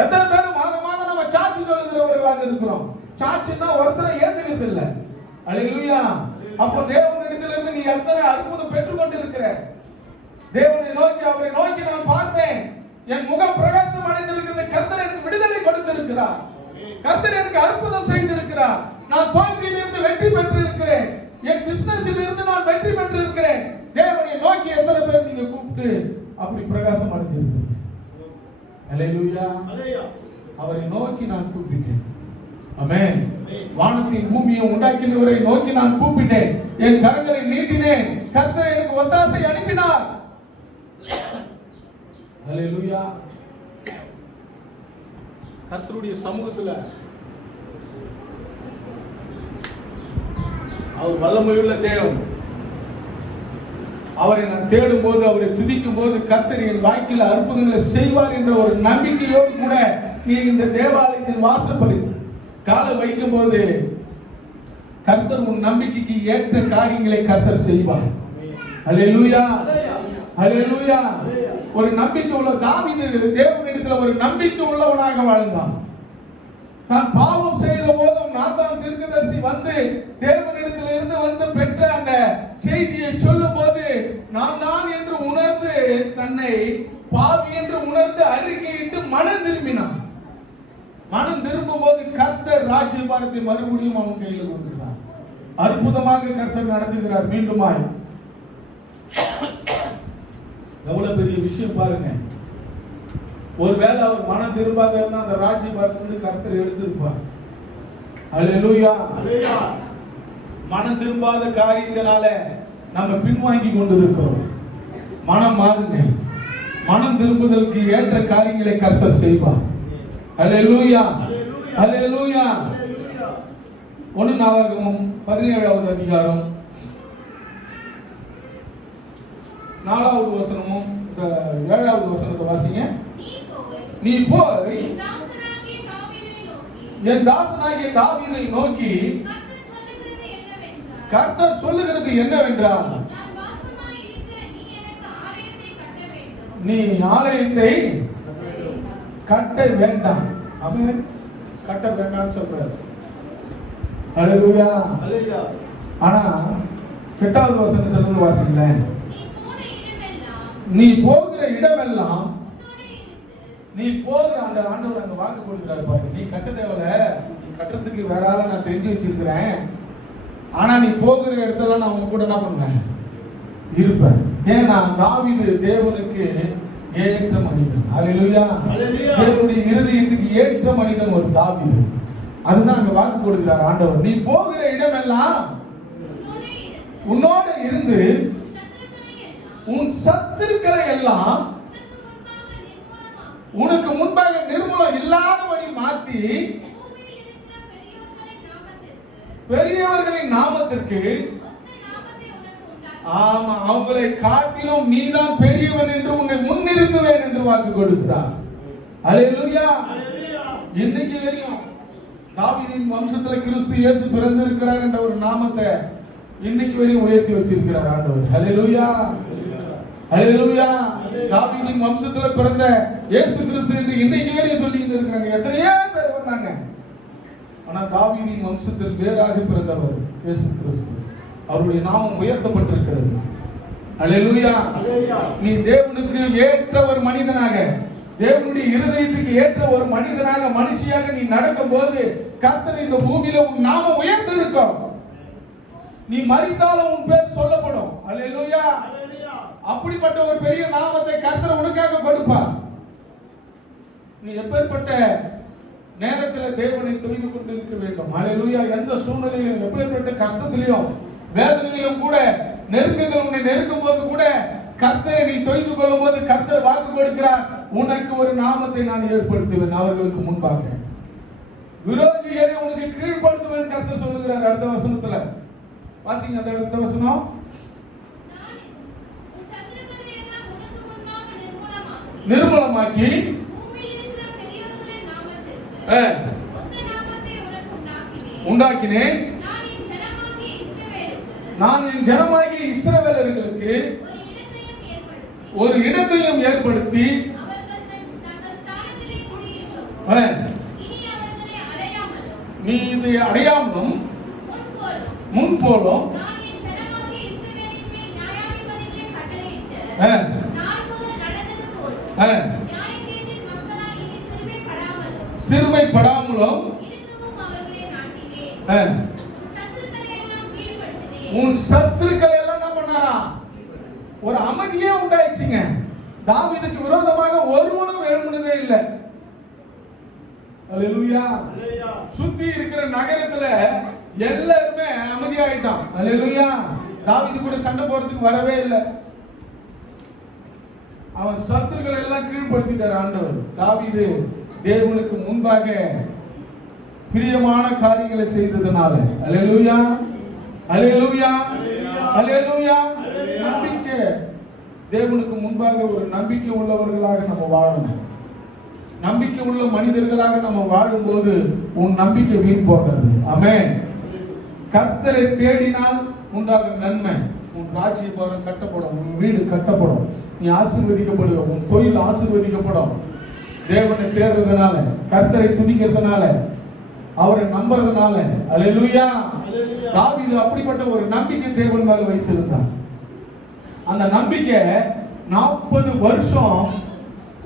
எத்தனை பேர் மாத மாதம் நம்ம சாட்சி சொல்லுகிறவர்களாக இருக்கிறோம்? சாட்சி தான் ஒருத்தரை ஏத்துக்கிறது இல்லை. அல்லேலூயா. அப்போ தேவனிடத்திலிருந்து நீ எத்தனை அற்புதம் பெற்றுக் கொண்டு இருக்கிற? தேவனை நோக்கி அவரை நோக்கி நான் பார்த்தேன், என் முகம் பிரகாசம் அடைந்திருக்கிறது, கர்த்தர் எனக்கு விடுதலை கொடுத்திருக்கிறார், கர்த்தர் எனக்கு அற்புதம் செய்திருக்கிறார், நான் தோல்வியிலிருந்து வெற்றி பெற்று இருக்கிறேன், என் பிசினஸில் இருந்து நான் வெற்றி பெற்று இருக்கிறேன். தேவனை நோக்கி எத்தனை பேர் நீங்க கூப்பிட்டு அப்படி பிரகாசம் அடைஞ்சிருக்கீங்க? அல்லேலூயா. அவரை நோக்கி நான் கூப்பிட்டேன். ஆமென். வானத்தையும் பூமியையும் உண்டாக்கினவரை நோக்கி நான் கூப்பிட்டேன், என் கரங்களை நீட்டினேன், கர்த்தர் எனக்கு ஒத்தாசை அனுப்பினார். அல்லேலூயா. கர்த்தருடைய சமூகத்துல அவர் வல்லமையுள்ள தேவன். அவரை நான் தேடும் போது, அவரை துதிக்கும் போது கர்த்தர் என் வாழ்க்கையில் அற்புதங்களை செய்வார் என்ற ஒரு நம்பிக்கையோடு கூட நீ இந்த தேவாலயத்தின் வாசப்படி காலை வைக்கும் போது கர்த்தர் உன் நம்பிக்கைக்கு ஏற்ற காரியங்களை கர்த்தர் செய்வார். அல்லேலூயா. அல்லேலூயா. ஒரு நம்பிக்கை உள்ள தாவீது தேவனிடத்தில் ஒரு நம்பிக்கை உள்ளவனாக வாழ்ந்தான். நான் பாவம் செய்த போதும் நாத்தான் தீர்க்கதரிசி வந்து தேவனிடத்திலிருந்து வந்து பெற்ற அந்த செய்தியை சொல்லும் போது நான் தான் என்று உணர்ந்து தன்னை பாவி என்று உணர்ந்து அறிக்கையிட்டு மனம் திரும்பினான். மனம் திரும்பும் போது கர்த்தர் ராஜ்யபாரத்தை மறுபடியும் அவன் கையில் கொண்டிருக்கிறார். அற்புதமாக கர்த்தர் நடத்துகிறார். மீண்டுமாய் எவ்வளவு பெரிய விஷயம் பாருங்க. ஒருவேளை அவர் மனம் திரும்பாத இருந்தா அந்த ராஜ்யபாரத்தை கர்த்தர் எடுத்திருப்பார். அல்லேலூயா. மனம் திரும்பாத காரியங்களால நம்ம பின்வாங்கி கொண்டிருக்கிறோம். மனம் மாறுங்க. மனம் திரும்புதலுக்கு ஏற்ற காரியங்களை கர்த்தர் செய்வார். அல்லேலூயா. அல்லேலூயா. 1 நாளாகமம் 17வது அதிகாரம் 4வது வசனமும் 7வது வசனத்தை வாசிங்க. நீ போய் என் தாசனாகிய தாவீதை நோக்கி கர்த்தர் சொல்லுகிறது என்னவென்றால், நீ ஆலயத்தை கட்ட வேண்டாம். அவன் கட்ட வேண்டாம்னு சொல்றாரு. அல்லேலூயா. ஆனா 8வது வசனத்திலிருந்து வாசிங்களேன். நீ போகிற இடமெல்லாம், நீ போகிற அந்த ஆண்டவர் அங்க வாக்கு கொடுக்கிறாரு பாருங்க. நீ கட்ட தேவல, நீ கட்டுறதுக்கு வேற ஆளை நான் தெரிஞ்சு வச்சிருக்கிறேன். ஆனா நீ போகிற இடத்துல நான் உங்க கூட என்ன பண்ணுவேன்? இருப்பேன். ஏன்னா தாவீது தேவனுக்கு ஏற்ற மனிதன். அல்லேலூயா. தேவனுடைய இருதயத்துக்கு ஏற்ற மனிதன் ஒரு தாவீது. அதுதான் அங்க வாக்கு கொடுக்கிறார் ஆண்டவர். நீ போகிற இடமெல்லாம் உன்னோட இருந்து உன் சத்துருக்களை எல்லாம் உனக்கு முன்பாக நிர்மூலம் இல்லாதபடி மாற்றி பெரியவர்களின் நாமத்திற்கு, ஆமா, அவங்களை காட்டிலும் நீதான் பெரியவன் என்று உன்னை முன்னிறுத்துவேன் என்று வாக்கு கொடுக்கிறார். அல்லேலூயா. இன்னைக்கு வரையும் தாவீதின் வம்சத்துல கிறிஸ்து இயேசு பிறந்திருக்கிறார் என்ற ஒரு நாமத்தை இன்னைக்கு வரையும் உயர்த்தி வச்சிருக்கிறார் ஆண்டவர். அல்லேலூயா. அல்லேலூயா. தாவீதின் வம்சத்துல பிறந்த இயேசு கிறிஸ்து என்று இன்னைக்கு வரையும் சொல்லிட்டு இருக்காங்க. எத்தனையோ பேர் வந்தாங்க. ஆனா தாவீதின் வம்சத்தில் வேறாக பிறந்தவர் இயேசு கிறிஸ்து. அவருடைய நாமம் உயர்த்தப்பட்டிருக்கிறது. அல்லேலூயா. நீ தேவனுக்கு ஏற்ற ஒரு மனிதனாக, தேவனுடைய இருதயத்துக்கு ஏற்ற ஒரு மனிதனாக, மனுஷியாக நீ நடக்கும் போது கர்த்தர் இந்த பூமியில உன் நாமம் உயர்த்திருக்கும். நீ மரித்தாலும் உன் பேர் சொல்லப்படும். அல்லேலூயா. அப்படிப்பட்ட ஒரு பெரிய நாமத்தை கர்த்தர் உனக்காக கொடுப்பார். நீ எப்பேற்பட்ட நேரத்தில் தேவனை துதித்து கொண்டிருக்க வேண்டும். அல்லேலூயா. எந்த சூழ்நிலையிலும், எப்பேற்பட்ட கஷ்டத்திலையும் வேதனையிலும் கூட, நெருக்கங்கள் உன்னை நெருக்கும் போது கூட கர்த்தரை நீ தொய்து கொள்ளும் போது கர்த்தர் வாக்கு கொடுக்கிறார், உனக்கு ஒரு நாமத்தை நான் ஏற்படுத்துவேன் அவர்களுக்கு முன்பாக, விரோதிகளை உனக்கு கீழ்ப்படுத்துவேன் கர்த்தர் சொல்லுகிறார். அடுத்த வசனத்துல வாசிங்க, அந்த அடுத்த வசனம். நிர்மூலமாக்கி உண்டாக்கினேன், நான் என் ஜனமாகிய இஸ்ரவேலர்களுக்கு ஒரு இடத்தையும் ஏற்படுத்தி நீ இதை அடையாமலும் முன்போலும் சிறுமைப்படாமலும் உன் சத்துருக்களை எல்லாம் என்ன பண்ணாரா? ஒரு அமைதியே உண்டாயிடுச்சுங்க. தாவீதுக்கு விரோதமாக ஒருவனும் எழும்பினதே இல்லை. அல்லேலூயா. சுத்தி இருக்கிற நகரத்துல எல்லாருமே அமைதியாயிட்டான். அல்லேலூயா. தாவீது கூட சண்டை போறதுக்கு வரவே இல்லை. அவன் சத்துருக்களை எல்லாம் கீழ்படுத்திட்டார் ஆண்டவர். தாவீது தேவனுக்கு முன்பாக பிரியமான காரியங்களை செய்ததனால. அல்லேலூயா, அல்லேலூயா, அல்லேலூயா. நம்பிக்கை, தேவனுக்கு முன்பாக ஒரு நம்பிக்கை உள்ளவர்களாக நம்ம வாழணும். நம்பிக்கை உள்ள மனிதர்களாக நம்ம வாழும்போது உன் நம்பிக்கை வீண் போகாது. ஆமென். கர்த்தரை தேடினால் உண்டாகும் நன்மை, உன் ராஜ்யபாரம் கட்டப்படும், உன் வீடு கட்டப்படும், நீ ஆசீர்வதிக்கப்படுவ, உன் தொழில் ஆசீர்வதிக்கப்படும். தேவனை தேடுறதுனால, கர்த்தரை துதிக்கிறதுனால, அவரை நம்புறதுனால. அல்லேலூயா. தாவீது அப்படிப்பட்ட ஒரு நம்பிக்கை தேவன் மேல வைத்திருந்தார். அந்த நம்பிக்கை 40 வருஷம்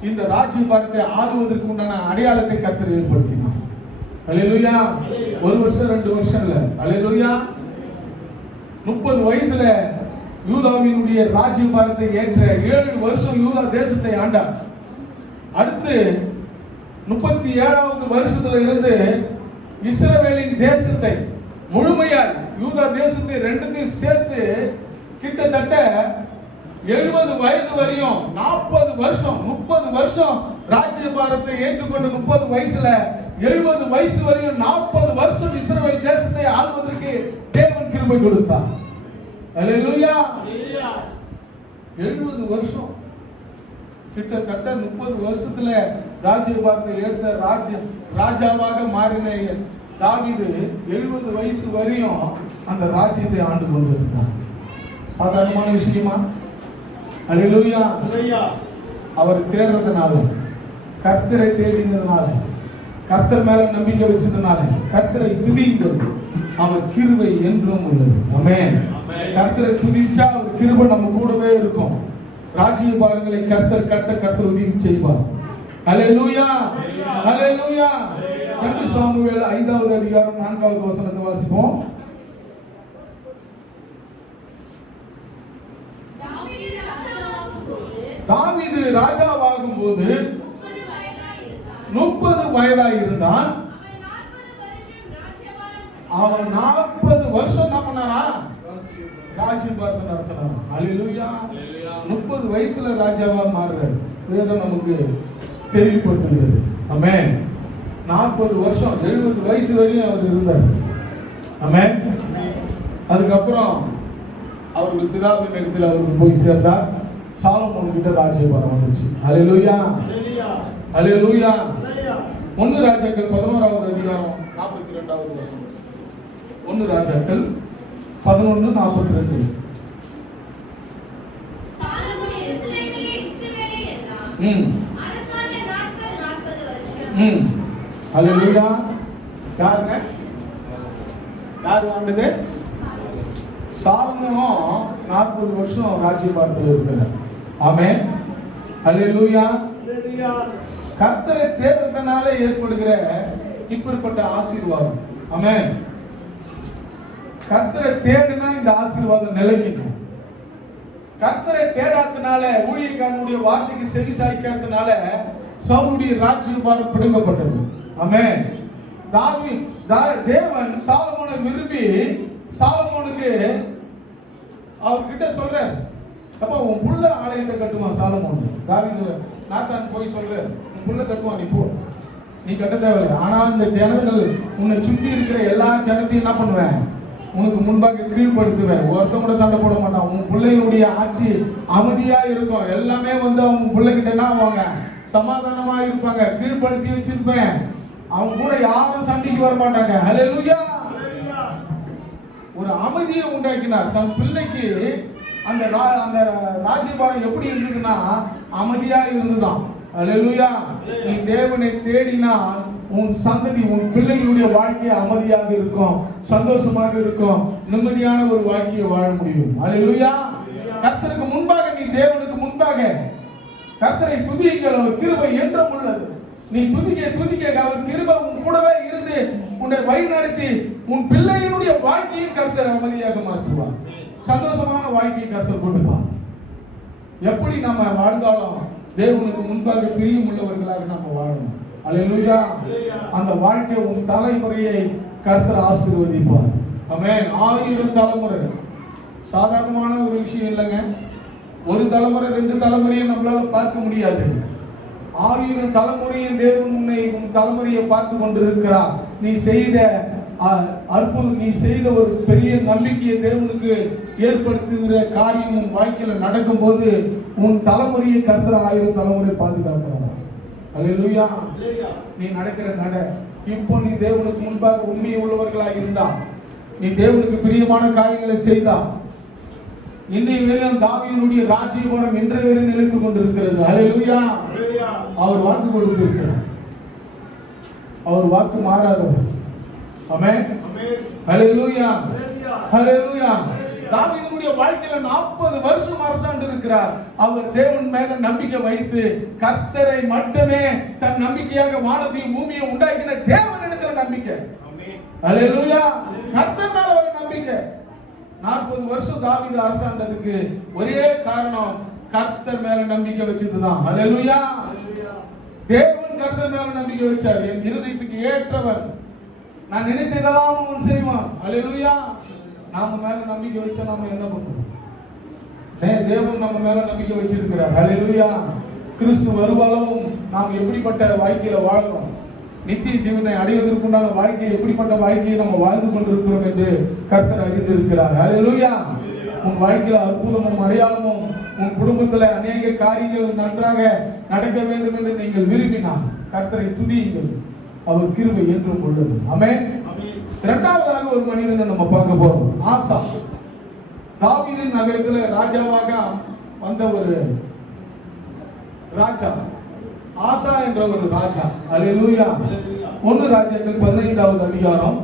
இந்த ராஜ்யபாரத்தை ஆளுவதற்கு உண்டான அடையாளத்தை கர்த்தர் ஏற்படுத்தினார். அல்லேலூயா. 1 வருஷம் 2 வருஷம் இல்ல. அல்லேலூயா. 30 வயசுல யூதாவினுடைய ராஜ்யபாரத்தை ஏற்ற 7 வருஷம் யூதா தேசத்தை ஆண்டார். அடுத்து 37வது வருஷத்துல இருந்து இஸ்ரவேலின் தேசத்தை முழுமையாய், யூதா தேசத்தை ரெண்டுத்தையும் சேர்த்து கிட்டத்தட்ட 70 வயது வரையும் 40 வருஷம், 30 வருஷம் ராஜ்யபாரத்தை ஏற்றுக்கொண்டு 30 வயசுல 70 வயசு வரையும் 40 வருஷம் இஸ்ரவேல் தேசத்தை ஆளுவதற்கு தேவன் கிருபை கொடுத்தார். அல்லேலூயா. 70 வருஷம், கிட்டத்தட்ட 30 வருஷத்துல ராஜ்யபாரத்தை ஏற்ற ராஜாவாக மாறின தாவீது 70 வயசு வரையும் அந்த ராஜ்யத்தை ஆண்டு கொண்டிருந்தார். சாதாரணமான விஷயமா? அல்லேலூயா. அவர் தேடுறதுனால, கர்த்தரை தேடினதுனால, கர்த்தர் மேல நம்பிக்கை வச்சதுனால, கர்த்தரை துதியுங்கள், அவர் கிருபை என்றும் உள்ளது. ஆமென். கர்த்தரை துதிச்சா அவர் கிருபை நம்ம கூடவே இருக்கும். ராஜ்யபாரங்களை கர்த்தர் கட்ட கர்த்தர் உதவி செய்வார். அல்லேலூயா, அல்லேலூயா. 2 சாமுவேல் 5வது அதிகாரம் 4வது வசனத்தை வாசிப்போம். தாவீது ராஜாவாகும் போது 30 வயதாய் இருந்தான். அவன் 40 வருஷம் என்ன பண்ணாரா? ராஜ்யபாரத்தை நடத்தினார். அல்லேலூயா. 30 வயசுல ராஜாவா மாறுறாரு. வேதம் நமக்கு தெரியப்படுத்துகிறது. ஆமென். 40 வருஷம் 70 வயசு வரையும் அவர் இருந்தார். ஆமென். அதுக்கப்புறம் அவருக்கு பிதாவின் இடத்தில் அவருக்கு போய் சேர்ந்தார். சாலமோன் கிட்ட ராஜ்யபாரம் வந்துச்சு. அல்லேலூயா, அல்லேலூயா. 1 ராஜாக்கள் 11வது அதிகாரம் 42வது வசனம். 1 ராஜாக்கள் 11:42. சாலமோன் எருசலேமிலே இஸ்ரவேலை எல்லாம் அரசாண்ட நாட்கள் 40 வருஷம். அல்லேலூயா. யாருங்க? யார் ஆண்டது? சாலமோன் 40 வருஷம் ராஜ்யபாரத்தில் இருக்கிறார். ஆமென். அல்லேலூயா. கர்த்தரை தேடுறதுனால ஏற்படுகிற இப்படிப்பட்ட ஆசீர்வாதம். ஆமென். கர்த்தரை தேடினா இந்த ஆசீர்வாதம் நிலைக்கணும். கர்த்தரை தேடாதனால, ஊழியக்காரனுடைய வார்த்தைக்கு செவி சாய்க்காதனால சவுலுடைய ராஜ்யபாரம் பிடுங்கப்பட்டது. ஆமென். தேவன் சாலமோனை விரும்பி சாலமோனுக்கு அவர்கிட்ட சொல்றார், அப்ப உன் புள்ள ஆலயத்தை கட்டுவான் சாலமோன். தாவீது நாத்தான் போய் சொல்ற, உன் புள்ள கட்டுவான், நீ போ, நீ கட்ட தேவையில்லை. ஆனா இந்த ஜனங்கள் உன்னை சுத்தி இருக்கிற எல்லா ஜனத்தையும் என்ன பண்ணுவேன், உனக்கு முன்பாக கீழ்படுத்துவேன். ஒருத்தன் கூட சண்டை போட மாட்டான். உன் பிள்ளைகளுடைய ஆட்சி அமைதியா இருக்கும். எல்லாமே வந்து அவங்க பிள்ளைகிட்ட என்ன ஆவாங்க, சமாதானமா இருப்பாங்க. கீழ்படுத்தி வச்சிருப்பேன். அவங்க கூட யாரும் சண்டைக்கு வர மாட்டாங்க. ஹல்லேலூயா. ஒரு அமைதியை உண்டாக்கினார் தன் பிள்ளைக்கு. அந்த ராஜ்யபாரம் எப்படி இருந்ததுன்னா அமைதியா இருந்துதான். ஹல்லேலூயா. நீ தேவனை தேடினால் உன் சந்ததி, உன் பிள்ளைகளுடைய வாழ்க்கை அமைதியாக இருக்கும், சந்தோஷமாக இருக்கும், நிம்மதியான ஒரு வாழ்க்கையை வாழ முடியும். ஹல்லேலூயா. கர்த்தருக்கு முன்பாக, நீ தேவனுக்கு முன்பாக கர்த்தரை துதியுங்கள், அவர் கிருபை என்றும் உள்ளது. நீ துதிக்க துதிக்க அவர் கிருபை உன் கூடவே இருந்து உன்னை வழி நடத்தி உன் பிள்ளையினுடைய வாழ்க்கையை கர்த்தர் அமைதியாக மாற்றுவார். சந்தோஷமான வாழ்க்கையை கர்த்தர் கொடுப்பார். எப்படி நம்ம வாழ்ந்தாலும் தேவனுக்கு முன்பாக பிரியம் உள்ளவர்களாக நம்ம வாழணும். அல்லேலூயா. அந்த வாழ்க்கை உன் தலைமுறையை கர்த்தர் ஆசீர்வதிப்பார். ஆமென். 1000 தலைமுறை சாதாரணமான ஒரு விஷயம் இல்லைங்க. ஒரு தலைமுறை 2 தலைமுறையை நம்மளால பார்க்க முடியாது. 1000 தலைமுறையை தேவன் உன்னை உன் தலைமுறையை பார்த்து கொண்டிருக்கிறார். நீ செய்த அற்புதம், நீ செய்த ஒரு பெரிய நம்பிக்கையை தேவனுக்கு ஏற்படுத்துகிற காரியம் உன் வாழ்க்கையில நடக்கும் போது உன் தலைமுறையை கர்த்தர் 1000 தலைமுறை பாதுகாக்கிறார். அல்லேலூயா. நீ நடக்கிற நட இப்போ நீ தேவனுக்கு முன்பாக உண்மை உள்ளவர்களாக இருந்தா, நீ தேவனுக்கு பிரியமான காரியங்களை செய்தா, இன்றைய வரையும் தாவீதுடைய ராஜ்யபாரம் இன்றைய வரை நிலைத்துக் கொண்டிருக்கிறது. ஹல்லேலூயா. அவர் வாக்கு கொடுத்திருக்கிறார். அவர் வாக்கு மாறாதவர். ஆமென். ஹல்லேலூயா. ஹல்லேலூயா. தாவீதுடைய வாழ்க்கையில 40 வருஷம் அரசாண்டு இருக்கிறார். அவர் தேவன் மேல நம்பிக்கை வைத்து கர்த்தரை மட்டுமே தன் நம்பிக்கையாக வானத்தையும் பூமியை உண்டாக்கின தேவனிடத்துல நம்பிக்கை. ஹல்லேலூயா. கர்த்தர் மேல ஒரு நம்பிக்கை. 40 வருஷம் தாவீது அரசாண்டதுக்கு ஒரே காரணம் கர்த்தர் மேல நம்பிக்கை வச்சதுதான். ஹல்லேலூயா. தேவன் கர்த்தர் மேல நம்பிக்கை வச்சார். என் இருதயத்துக்கு ஏற்றவன், நான் நினைத்ததெல்லாம் அவன் செய்வான். ஹல்லேலூயா. நாம மேல நம்பிக்கை வச்சா நாம என்ன பண்ணுவோம்? தேவன் நம்ம மேல நம்பிக்கை வச்சிருக்கிறார். ஹல்லேலூயா. கிறிஸ்து வருவாலும் நாம் எப்படிப்பட்ட வாழ்க்கையில வாழணும், நித்திய ஜீவனை அடைவதற்குண்டான வாழ்க்கையை, எப்படிப்பட்ட வாழ்க்கையை நம்ம வாழ்ந்து கொண்டிருக்கிறோம் என்று கர்த்தர் அறிந்திருக்கிறார். ஹல்லேலூயா. உன் வாழ்க்கையில அற்புதமும் அடையாளமும் உன் குடும்பத்துல அநேக காரியங்கள் நன்றாக நடக்க வேண்டும் என்று நீங்கள் விரும்பினால் கர்த்தரை துதியுங்கள், அவர் கிருபை என்றும் உள்ளது. ஆமென். இரண்டாவதாக ஒரு மனிதனை நம்ம பார்க்க போறோம். ஆசா. தாவீதின் நகரத்துல ராஜாவாக வந்த ஒரு ராஜா ஆசா என்ற ஒரு ராஜா. அல்லேலூயா. 1 ராஜாக்கள் 15வது அதிகாரம்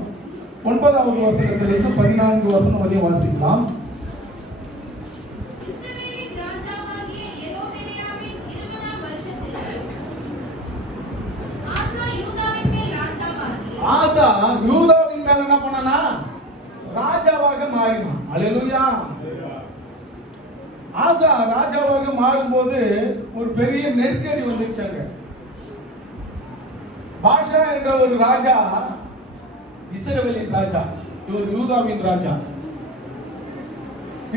9வது வசனத்திலிருந்து 14 வசனம் வரையும் வாசிக்கலாம். இஸ்ரவேலின் ராஜாவாகிய யெரொபெயாமின் 20ஆம் வருஷத்தில் ஆசா யூதாவின் மேல் ராஜாவாகி, ஆசா யூதாவின் மேல் என்ன பண்ணனா, ராஜாவாக மாறினான். அல்லேலூயா. ஆசா ராஜாவாக மாறும்போது ஒரு பெரிய நெருக்கடி வந்துச்சாங்க. பாஷா என்ற ஒரு ராஜா இஸ்ரவேலின் ராஜா, இவர் யூதாவின் ராஜா.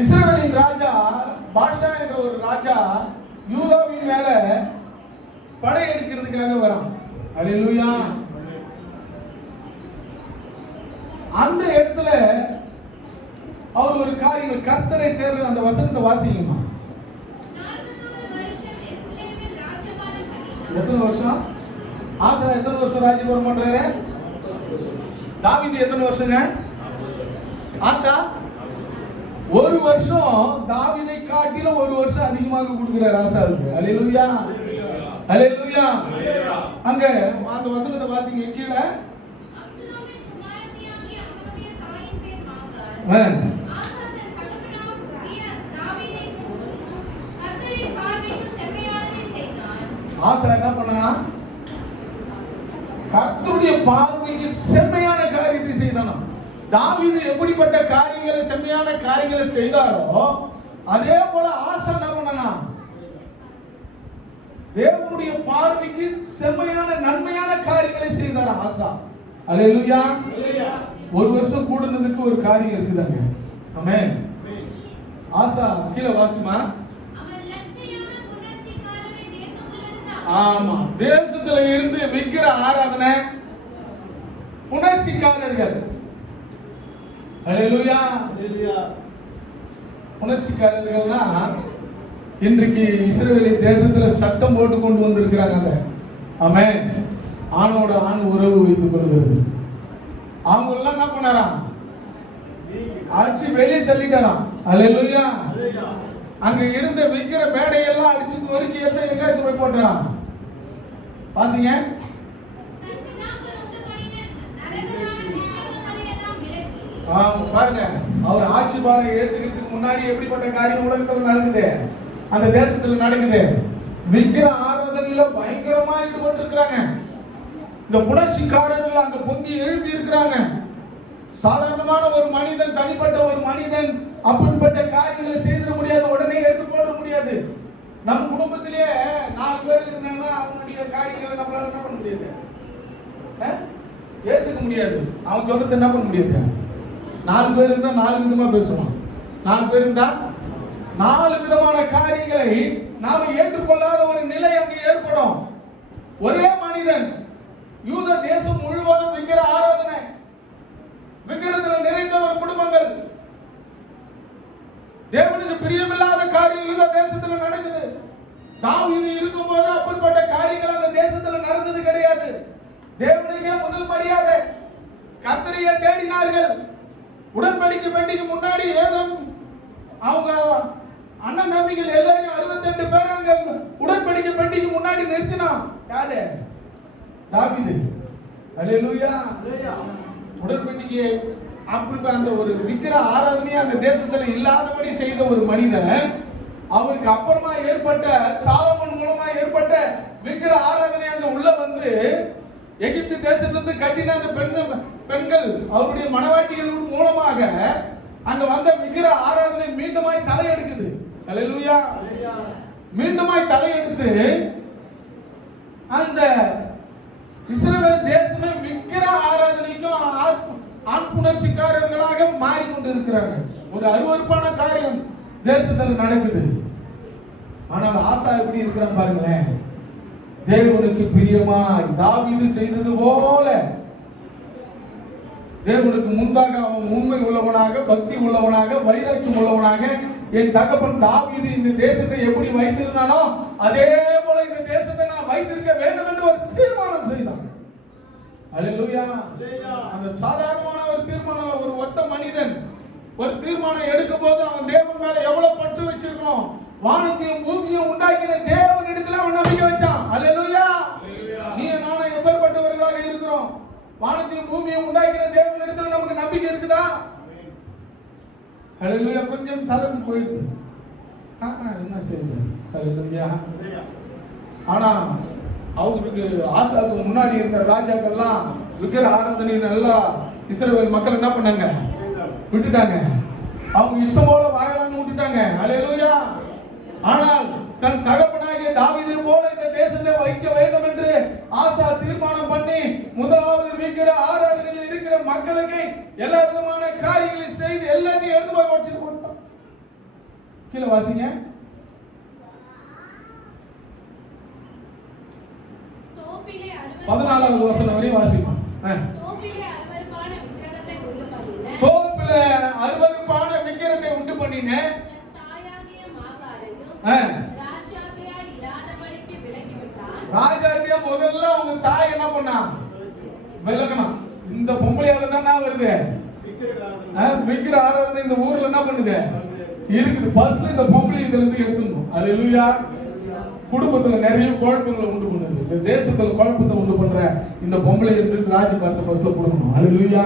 இஸ்ரவேலின் ராஜா பாஷா என்ற ஒரு ராஜா யூதாவின் மேல படையெடுக்கிறதுக்காக வரான். அல்லேலூயா. அந்த இடத்துல அவர் ஒரு காரியம், கர்த்தரை தேர்வு, அந்த வசனத்தை வாசிக்குமா? 41 வருஷம் எருசலேமில் ராஜபாரம் பண்ணினார். எத்தனை வருஷம்? ஆசா எத்தனை வருஷம் ராஜ்யபாரம் பண்றாரு? தாவீது எத்தனை வருஷங்க? ஆசா 1 வருஷம். தாவீதை காட்டிலும் 1 வருஷம் அதிகமாக கொடுக்கிறார் ஆசாவுக்கு. அல்லேலூயா. அல்லேலூயா. அங்க அந்த வசனத்தை வாசிங்க கீழே. அப்சலோமின் குமாரத்தியாகிய அவனுடைய தாயின் பேர் மாகாள். ஆசா தன் தகப்பனாகிய தாவீதை கர்த்தரின் பார்வைக்கு செம்மையானதை செய்தான். ஆசா என்ன பண்ணா? கர்த்தருடைய பார்வைக்கு செம்மையான காரியத்தை செய்தானா. தாவீது எப்படிப்பட்ட காரியங்களை, செம்மையான காரியங்களை செய்தாரோ அதே போல ஆசா என்ன பண்ணனா, தேவனுடைய பார்வைக்கு செம்மையான நன்மையான காரியங்களை செய்தார் ஆசா. அல்லேலூயா. 1 வருஷம் கூடுனதுக்கு ஒரு காரியம் இருக்குதாங்க. ஆமென். ஆசா கீழே வாசிமா. ஆமா, தேசத்துல இருந்து விக்கிர ஆராதனை, புணர்ச்சிக்காரர்கள். ஹல்லேலூயா. புணர்ச்சிக்காரர்கள்னா இன்றைக்கு இஸ்ரவேலின் தேசத்துல சட்டம் போட்டு கொண்டு வந்திருக்கிறாங்க. ஆமென். ஆணோட ஆண் உறவு வைத்துக் கொள்கிறது. அவங்க எல்லாம் என்ன பண்ணாராம்? அடிச்சு வெளியே தள்ளிட்டாராம். ஹல்லேலூயா. அங்க இருந்த விக்கிர மேடையெல்லாம் அடிச்சு நொறுக்கி எங்க போய் போட்டாராம்? வாசிங்க. பாருங்க, அவர் ஆட்சி பாரம் ஏத்துக்கிறதுக்கு முன்னாடி எப்படிப்பட்ட காரியம் உலகத்துல நடக்குது, அந்த தேசத்துல நடக்குது. விக்கிர ஆராதனையில பயங்கரமா ஈடுபட்டு இருக்கிறாங்க. இந்த புணர்ச்சிக்காரர்கள் அங்க பொங்கி எழுப்பி இருக்கிறாங்க. சாதாரணமான ஒரு மனிதன், தனிப்பட்ட ஒரு மனிதன் அப்படிப்பட்ட காரியங்களை செய்திட முடியாது, உடனே எடுத்து போட முடியாது. நம்ம குடும்பத்திலேயே 4 பேர் இருந்தாங்கன்னா அவங்களுடைய காரியங்களை நம்மளால என்ன பண்ண முடியாது, ஏத்துக்க முடியாது. அவன் சொல்றது என்ன பண்ண முடியாது. 4 பேர் இருந்தா 4 விதமா பேசுவான். 4 பேர் இருந்தா 4 விதமான காரியங்களை நாம ஏற்றுக்கொள்ளாத ஒரு நிலை அங்கே ஏற்படும். ஒரே மனிதன், யூத தேசம் முழுவதும் விக்கிர ஆராதனை, விக்கிரத்தில் நிறைந்த ஒரு குடும்பங்கள், தேவனுக்கு பிரியமில்லாத காரியம் யூத தேசத்தில் நடக்குது. தாவீது இருக்கும்போது அப்படிப்பட்ட காரியங்கள் அந்த தேசத்தில் நடந்தது கிடையாது. தேவனுக்கே முதல் மரியாதை. கர்த்தரையே தேடினார்கள். உடன்படிக்கை பெட்டிக்கு முன்னாடி ஏதம் அவங்க அண்ணன் தம்பிகள் எல்லாரும் 62 பேர் அங்க உடன்படிக்கை பெட்டிக்கு முன்னாடி நிறுத்தினான். யாரு? தாவீது. ஹல்லேலூயா. உடன்படிக்கை அப்படி அந்த ஒரு விக்கிர ஆராதனையை அந்த தேசத்துல இல்லாதபடி செய்த ஒரு மனிதன், அவருக்கு அப்புறமா ஏற்பட்ட சாலமோன் மூலமா ஏற்பட்ட விக்கிர ஆராதனை அங்க உள்ள வந்து எகிப்து தேசத்திலிருந்து கட்டின அந்த பெண்கள் அவருடைய மனவாட்டிகள் மூலமாக அங்க வந்த விக்கிர ஆராதனை மீண்டுமாய் தலையெடுக்குது. ஹல்லேலூயா. மீண்டுமாய் தலையெடுத்து அந்த இஸ்ரவேல் தேசமே விக்கிர ஆராதனைக்கும் ஆண் புணர்ச்சிக்காரர்களாக மாறிக்கொண்டிருக்கிறாங்க. ஒரு அருவருப்பான காரியம் தேசத்தில் நடக்குது. ஆனால் ஆசா எப்படி இருக்கிறான் பாருங்களேன். தேவனுக்கு பிரியமாய் தாவீது செய்தது போல தேவனுக்கு முன்பாக அவன் உண்மை உள்ளவனாக, பக்தி உள்ளவனாக, வைராக்கியம் உள்ளவனாக, என் தகப்பன் தாவீது இந்த தேசத்தை எப்படி வைத்திருந்தானோ அதே போல இந்த தேசத்தை நான் வைத்திருக்க வேண்டும் என்று ஒரு தீர்மானம் செய்தான். ஹல்லேலூயா. அந்த சாதாரணமான ஒரு தீர்மானம், ஒரு ஒத்த மனிதன் ஒரு தீர்மானம் எடுக்கும் போது அவன் தேவன் மேல எவ்வளவு பற்று வச்சிருக்கணும். வானத்தையும் பூமியையும் உண்டாக்கின தேவனிடத்துல அவன் நம்பிக்கை வச்சான். ஹல்லேலூயா. நீ நானும் எப்பேற்பட்டவர்களாக இருக்கிறோம். வானத்தையும் பூமியையும் உண்டாக்கின தேவனிடத்துல நமக்கு நம்பிக்கை இருக்குதா? ஹல்லேலூயா. கொஞ்சம் தளர்ந்து போயிடுது. என்ன செய்யுது? ஹல்லேலூயா. ஆனா அவங்களுக்கு ஆசாவுக்கு முன்னாடி இருந்த ராஜாக்கள்லாம் விக்கிர ஆராதனை நல்லா இஸ்ரவேல் மக்கள் என்ன பண்ணாங்க? விட்டுட்டாங்க. அவங்க இஷ்டம் போல வாழலாம்னு விட்டுட்டாங்க. ஹல்லேலூயா. ஆனால் தன் தகப்பனாகிய தாவீது போல இந்த தேசத்தை வைக்க வேண்டும் என்று ஆசா தீர்மானம் பண்ணி முதலாவது விக்கிர ஆராதனையில் இருக்கிற மக்களுக்கு எல்லா விதமான காரியங்களை செய்து எல்லாத்தையும் எடுத்து போய் வச்சுட்டு போட்டான். கீழே வாசிங்க. 14வது வசனம் வரை வாசிமா. தோப்பிலே அருவருப்பான விக்கிரத்தை உண்டு பண்ணின ராஜாத்தியா முதல்ல அவங்க தாய் என்ன பண்ணா? விலகணும். இந்த பொம்பளையால தான் வருது விக்கிர ஆராதனை இந்த ஊர்ல என்ன பண்ணுது இருக்குது. ஃபர்ஸ்ட் இந்த பொம்பளை இதுல இருந்து எடுத்துக்கணும். ஹல்லேலூயா. குடும்பத்துல நிறைய குழப்பங்களை உண்டு பண்ணுது. இந்த தேசத்துல குழப்பத்தை உண்டு பண்ற இந்த பொம்பளை இருந்து ராஜபாரத்தை ஃபர்ஸ்ட்ல கொடுக்கணும். ஹல்லேலூயா.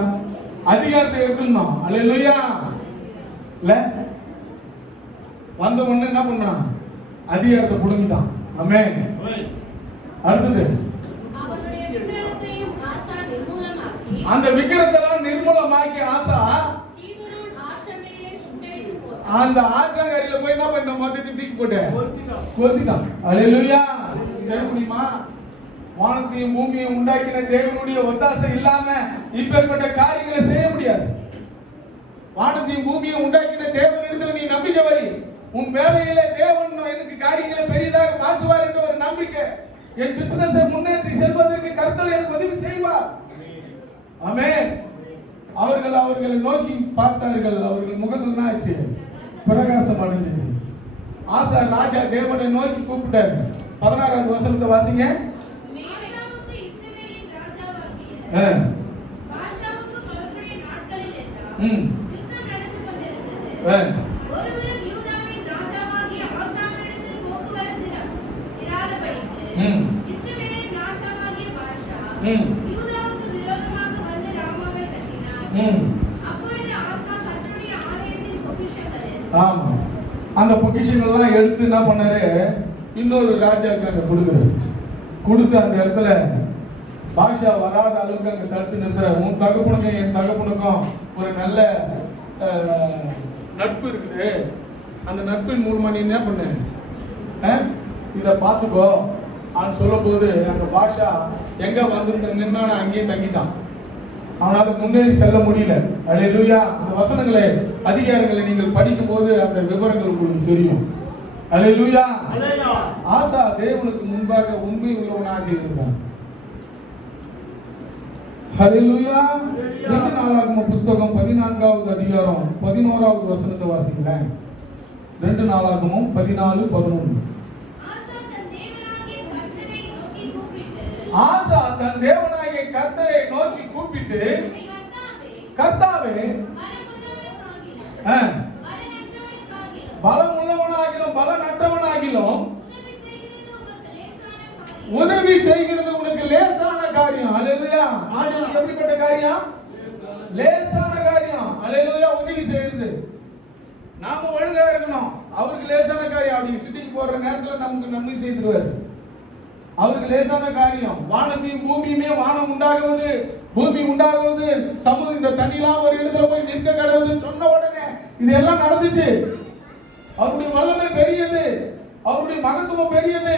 அதிகாரத்தை எடுக்கணும். ஹல்லேலூயா. இல்ல வந்த உடனே என்ன பண்றான்? அதிகாரத்தை புடுங்கிட்டான். ஆமென். அடுத்தது அந்த விக்கிரத்தெல்லாம் நிர்மூலமாக்கி ஆசா அந்த ஆற்றங்கரையில போய் என்ன பண்ண மொத்தத்தை தூக்கி போட்டு கொளுத்திட்டான். ஹல்லேலூயா. செய்ய முடியுமா? வானத்தையும் பூமியையும் உண்டாக்கின தேவனுடைய ஒத்தாசை இல்லாம இப்பேற்பட்ட காரியங்களை செய்ய முடியாது. வானத்தையும் பூமியையும் உண்டாக்கின தேவனிடத்தில் நீ நம்பிக்கை வை. உன் வேலையில தேவன் எனக்கு காரியங்களை பெரிதாக மாற்றுவார் என்ற ஒரு நம்பிக்கை. என் பிசினஸை முன்னேற்றி செல்வதற்கு கர்த்தர் எனக்கு உதவி செய்வார். ஆமென். அவர்களை நோக்கி பார்த்தார்கள். அவர்கள் முகங்கள் என்ன ஆச்சு? பிரகாசம் அடைஞ்சது. ஆசா ராஜா தேவனை நோக்கி கூப்பிட்டாரு. 16வது வசனத்தை வாசிங்க. மேதினாவுக்கு இஸ்ரவேலின் ராஜாவாகிய பாஷாவுக்கு பலருடைய நாட்களில் எல்லாம் யுத்தம் நடந்து கொண்டிருந்தது. ஒருவரும் யூதாவின் ராஜாவாகிய ஆசாவினிடத்தில் போக்குவரத்து இராதபடிக்கு இஸ்ரவேலின் ராஜாவாகிய பாஷா யூதாவுக்கு விரோதமாக வந்து ராமாவை கட்டினார். அப்பொழுது ஆசா கர்த்தருடைய ஆலயத்தின் பொக்கிஷங்களில் ஆமா அந்த பொக்கிஷங்கள்லாம் எடுத்து என்ன பண்ணாரு? இன்னொரு ராஜாவுக்கு அங்க கொடுத்து அந்த இடத்துல பாஷா வராத அளவுக்கு அங்க தடுத்து நிறுத்துற. உன் தகப்பனுக்கும் என் தகப்பனுக்கும் ஒரு நல்ல நட்பு இருக்குது. அந்த நட்பின் மூலமா நீ என்ன பண்ண இத பாத்துக்கோ அப்படின்னு சொல்லும் போது அந்த பாஷா எங்க வந்து நின்னா அங்கேயே தங்கிட்டான். அவனால முன்னேறி செல்ல முடியல. அல்லேலூயா. அந்த வசனங்களை அதிகாரங்களை நீங்கள் படிக்கும் போது அந்த விவரங்கள் உங்களுக்கு தெரியும். அல்லேலூயா. ஆசா தேவனுக்கு முன்பாக உண்மை உள்ளவனாக இருந்தான். அல்லேலூயா. 2 நாளாகமம் புத்தகம் 14வது அதிகாரம் 11வது வசனத்தை வாசிங்களேன். 2 நாளாகமம் 14:11. ஆசா தன் தேவனாகிய கர்த்தரை நோக்கி கூப்பிட்டு கர்த்தாவே பலம் உள்ளவனாகிலும் பலனற்றவனாகிலும் உதவி செய்கிறது உனக்கு லேசான காரியம். அல்லேலூயா. ஆண்டவருக்கு எப்படிப்பட்ட காரியம்? லேசான காரியம். அல்லேலூயா. உதவி செய்கிறது. நாம ஒழுங்கா இருக்கணும். அவருக்கு லேசான காரியம். அப்படி சிட்டிக்கு போற நேரத்துல நமக்கு நன்மை செய்திருவாரு. அவருக்கு லேசான காரியம். வானத்தையும் பூமியுமே வானம் உண்டாகுவது பூமி உண்டாகுவது சமுதிரம் இந்த தண்ணிலாம் ஒரு இடத்துல போய் நிற்க கடவுதுன்னு சொன்ன உடனே இதெல்லாம் நடந்துச்சு. அவருடைய வல்லமை பெரியது. அவருடைய மகத்துவம் பெரியது.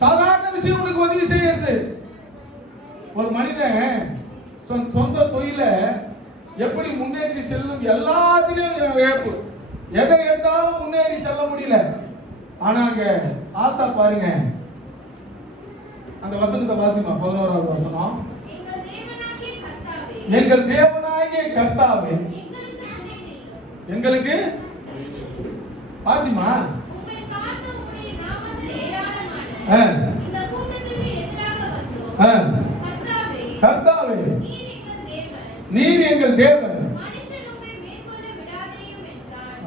சாதாரண விஷயம் உனக்கு உதவி செய்யறது. ஒரு மனிதன் சொந்த தொழில எப்படி முன்னேறி செல்லும் எல்லாத்திலையும் இழப்பு. எதை எடுத்தாலும் முன்னேறி செல்ல முடியல. ஆனா அங்க ஆசா பாருங்க. அந்த வசனத்தை வாசிமா. 11வது வசனம். எங்கள் தேவனாகிய கர்த்தாவே எங்களுக்கு வாசிமா. கர்த்தாவே நீர் எங்கள் தேவன்.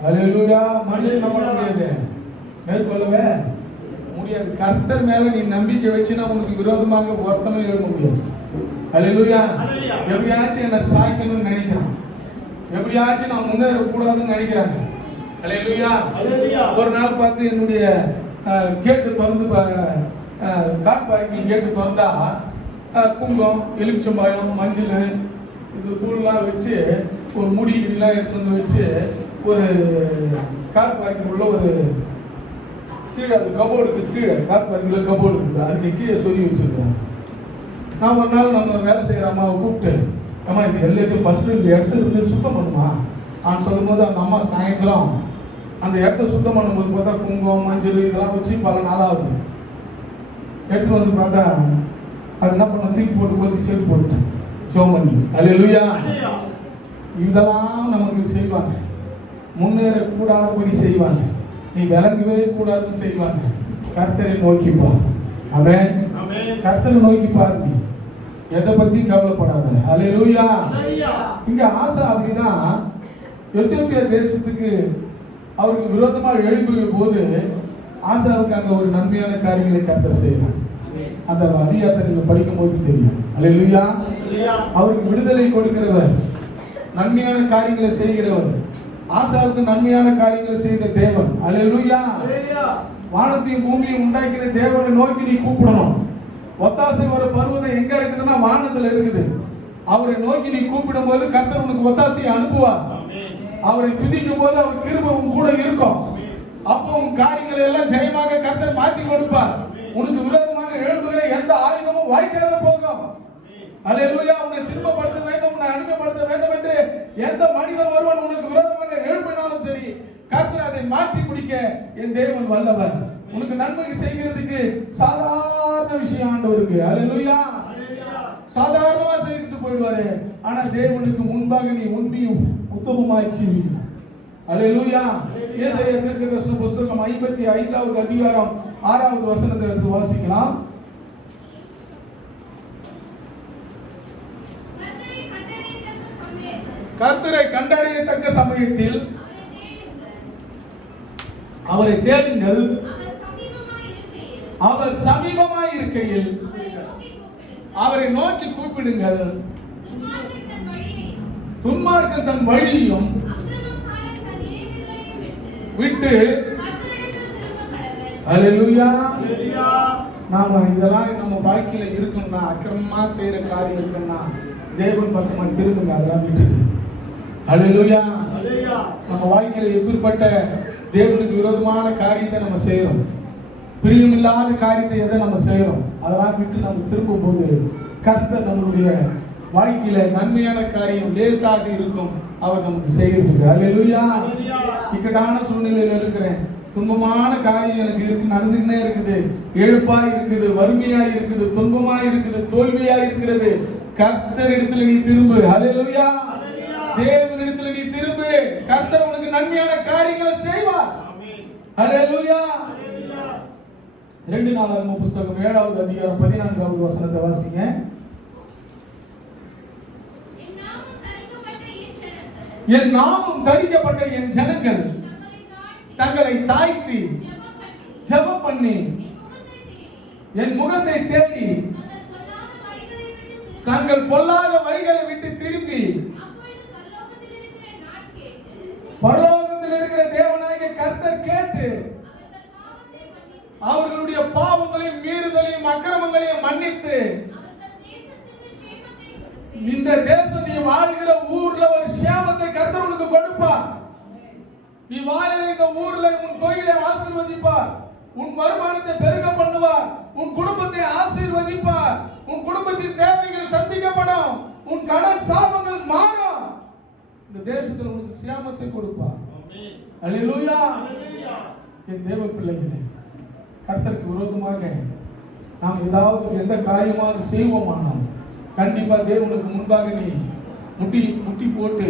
அல்லேலூயா. மனுஷன் நம்மளுடைய மேற்கொள்ளவே முடியாது. கர்த்தர் மேல நீ நம்பிக்கை வச்சுனா உனக்கு விரோதமாக ஒருத்தனும் எழுத முடியாது. அல்லேலூயா. எப்படியாச்சும் என்ன சாய்க்கணும்னு நினைக்கிறான். எப்படியாச்சும் நான் முன்னேற கூடாதுன்னு நினைக்கிறாங்க. அல்லேலூயா. ஒரு நாள் பார்த்து என்னுடைய கேட்டு திறந்து கார் பார்க்கிங் கேட்டு திறந்தா குங்கம் எலுமிச்சம்பழம் மஞ்சள் இது தூள்லாம் வச்சு ஒரு முடி எல்லாம் எடுத்து வந்து வச்சு ஒரு கார் பார்க்கிங் உள்ள ஒரு கீழே அது கபோர்டுக்கு கீழே கார் பார்க்கிங்ல கபோர்டு இருக்குது. அதுக்கு கீழே சொல்லி வச்சிருக்கோம். நான் ஒரு நாள் நம்ம வேலை செய்கிற அம்மாவை கூப்பிட்டு அம்மா இது எல்லாத்தையும் ஃபஸ்ட்டு இந்த இடத்துல இருந்து சுத்தம் பண்ணுமா நான் சொல்லும் போது அந்த அம்மா சாயந்தரம் அந்த இடத்த சுத்தம் பண்ணும்போது பார்த்தா குங்குமம் மஞ்சள் இதெல்லாம் வச்சு பல நாளாகுது. எடுத்துட்டு வந்து பார்த்தா அது என்ன பண்ண தூக்கி போட்டு கொளுத்தி சேர்த்து போட்டுட்டேன் ஜோம் பண்ணி. அல்லேலூயா. இதெல்லாம் நமக்கு செய்வாங்க. முன்னேறக்கூடாதபடி செய்வாங்க. நீ விளங்கவே கூடாதுன்னு செய்வாங்க. கர்த்தரை நோக்கிப்பா. அவன் கர்த்தரை நோக்கி பாருங்க. எதை பத்தி கவலைப்படாத. அல்லேலூயா. இங்க ஆசா அப்படின்னா எத்தியோப்பியா தேசத்துக்கு அவருக்கு விரோதமாக எழுப்பிய போது ஆசாவுக்கு அங்க ஒரு நன்மையான காரியங்களை கர்த்தர் செய்யலாம். அந்த அதிகாரத்தை நீங்க படிக்கும் போது தெரியும். அல்லேலூயா. அவருக்கு விடுதலை கொடுக்கிறவர், நன்மையான காரியங்களை செய்கிறவர். ஆசாவுக்கு நன்மையான காரியங்களை செய்த தேவன். அல்லேலூயா. வானத்தையும் பூமியையும் உண்டாக்கின தேவனை நோக்கி நீ கூப்பிடணும். ஒத்தாசை வர பருவதம் எங்க இருக்குதுன்னா வானத்துல இருக்குது. அவரை நோக்கி நீ கூப்பிடும் போது கர்த்தர் உனக்கு ஒத்தாசையை அனுப்புவார். அவரை துதிக்கும் போது அவர் கிருபை கூட இருக்கும். அப்போ உன் காரியங்களை எல்லாம் ஜெயமாக கர்த்தர் மாற்றி கொடுப்பார். உனக்கு விரோதமாக எழுப்புகிற எந்த ஆயுதமும் வாய்க்காத போகும். அல்லேலூயா. உன்னை சிறுமப்படுத்த வேண்டும், உன்னை அடிமைப்படுத்த வேண்டும் என்று எந்த மனிதன் ஒருவன் உனக்கு விரோதமாக எழுப்பினாலும் சரி, கர்த்தர் அதை மாற்றி முடிக்க என் தேவன் வல்லவர். உனக்கு நன்மை செய்கிறதுக்கு சாதாரண விஷயம் ஆண்டவருக்கு. அல்லேலூயா. சாதாரணமா செய்துட்டு போயிடுவாரு. ஆனா தேவனுக்கு முன்பாக நீ உண்மையும் உத்தமமாய் செய்வீங்க. அல்லேலூயா. ஏசாயா தீர்க்கதரிசன புத்தகம் 55வது அதிகாரம் 6வது வசனத்தை எடுத்து வாசிக்கலாம். கர்த்தரை கண்டடையத்தக்க சமயத்தில் அவரை தேடுங்கள், அவர் சமீபமாய் இருக்கையில் அவரை நோக்கி கூப்பிடுங்கள். துன்மார்க்கன் தன் வழியையும் விட்டு அல்லேலூயா. நாம இதெல்லாம் நம்ம வாழ்க்கையில இருக்கணும்னா, அக்கிரமமா செய்யற காரியம் இருக்குன்னா தேவன் பக்கமா திரும்புங்க, அதெல்லாம் விட்டுட்டு. அல்லேலூயா. நம்ம வாழ்க்கையில எப்படிப்பட்ட தேவனுக்கு விரோதமான காரியத்தை நம்ம செய்யறோம், பிரியமில்லாத காரியத்தை எதை நம்ம செய்யறோம், அதெல்லாம் விட்டு நம்ம திரும்பும் போது கர்த்தர் நம்மளுடைய வாழ்க்கையில நன்மையான காரியம் லேசாக இருக்கும், அவர் நமக்கு செய்யறது. அல்லேலூயா. இக்கட்டான சூழ்நிலையில இருக்கிறேன், துன்பமான காரியம் எனக்கு இருக்கு, நடந்துக்கிட்டே இருக்குது, எழுப்பா இருக்குது, வறுமையா இருக்குது, துன்பமா இருக்குது, தோல்வியா இருக்கிறது. கர்த்தர் இடத்துல நீ திரும்பு. அல்லேலூயா. தேவனிடத்துல நீ திரும்பு, கர்த்தர் உனக்கு நன்மையான காரியங்களை செய்வார். அல்லேலூயா. 2 நாளாகமம் புத்தகம் 7வது அதிகாரம் 14வது வசனத்தை வாசிங்க. என் நாமம் தரிக்கப்பட்ட என் ஜனங்கள் தங்களை தாழ்த்தி ஜெபம் பண்ணி என் முகத்தை தேடி தங்கள் பொல்லாத வழிகளை விட்டு திரும்பி பரலோகத்தில் இருக்கிற தேவனாகிய கர்த்தர் கேட்டு அவர்களுடைய பாவங்களையும் மீறுதலையும் அக்கிரமங்களையும் மன்னித்து இந்த தேசம் நீ வாழ்கிற ஊர்ல ஒரு சேமத்தை கர்த்தர் உனக்கு கொடுப்பார். நீ வாழ்கிற இந்த ஊர்ல உன் தொழிலை ஆசீர்வதிப்பார், உன் வருமானத்தை பெருக பண்ணுவார், உன் குடும்பத்தை ஆசீர்வதிப்பார், உன் குடும்பத்தின் தேவைகள் சந்திக்கப்படும், உன் கடன் சாபங்கள் மாறும், இந்த தேசத்தில் உனக்கு சேமத்தை கொடுப்பார். அல்லேலூயா. என் தேவ பிள்ளைகளே, கர்த்தருக்கு விரோதமாக நாம் ஏதாவது எந்த காரியமாக செய்வோமானால் கண்டிப்பா தேவனுக்கு முன்பாக நீ முட்டி போட்டு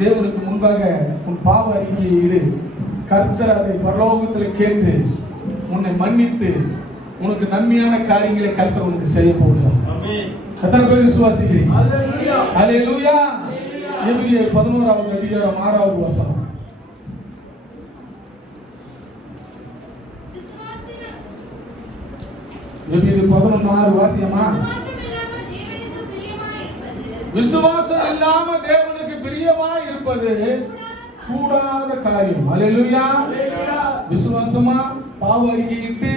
தேவனுக்கு முன்பாக உன் பாவ அறிக்கையை இடு. கர்த்தர் அதை பரலோகத்தில் கேட்டு உன்னை மன்னித்து உனக்கு நன்மையான காரியங்களை கர்த்தர் உனக்கு செய்ய போகிறார். எத்தனை பேர் விசுவாசிக்கிறீங்க? அல்லேலூயா. எபிரேயர் 11வது அதிகாரம் 6வது வசனம். எபிரேயர் 11:6 வாசியமா? விசுவாசம் இல்லாம தேவனுக்கு பிரியமாய் இருப்பது கூடாத காரியம். அல்லேலூயா. விசுவாசமா பாவ அறிக்கையிட்டு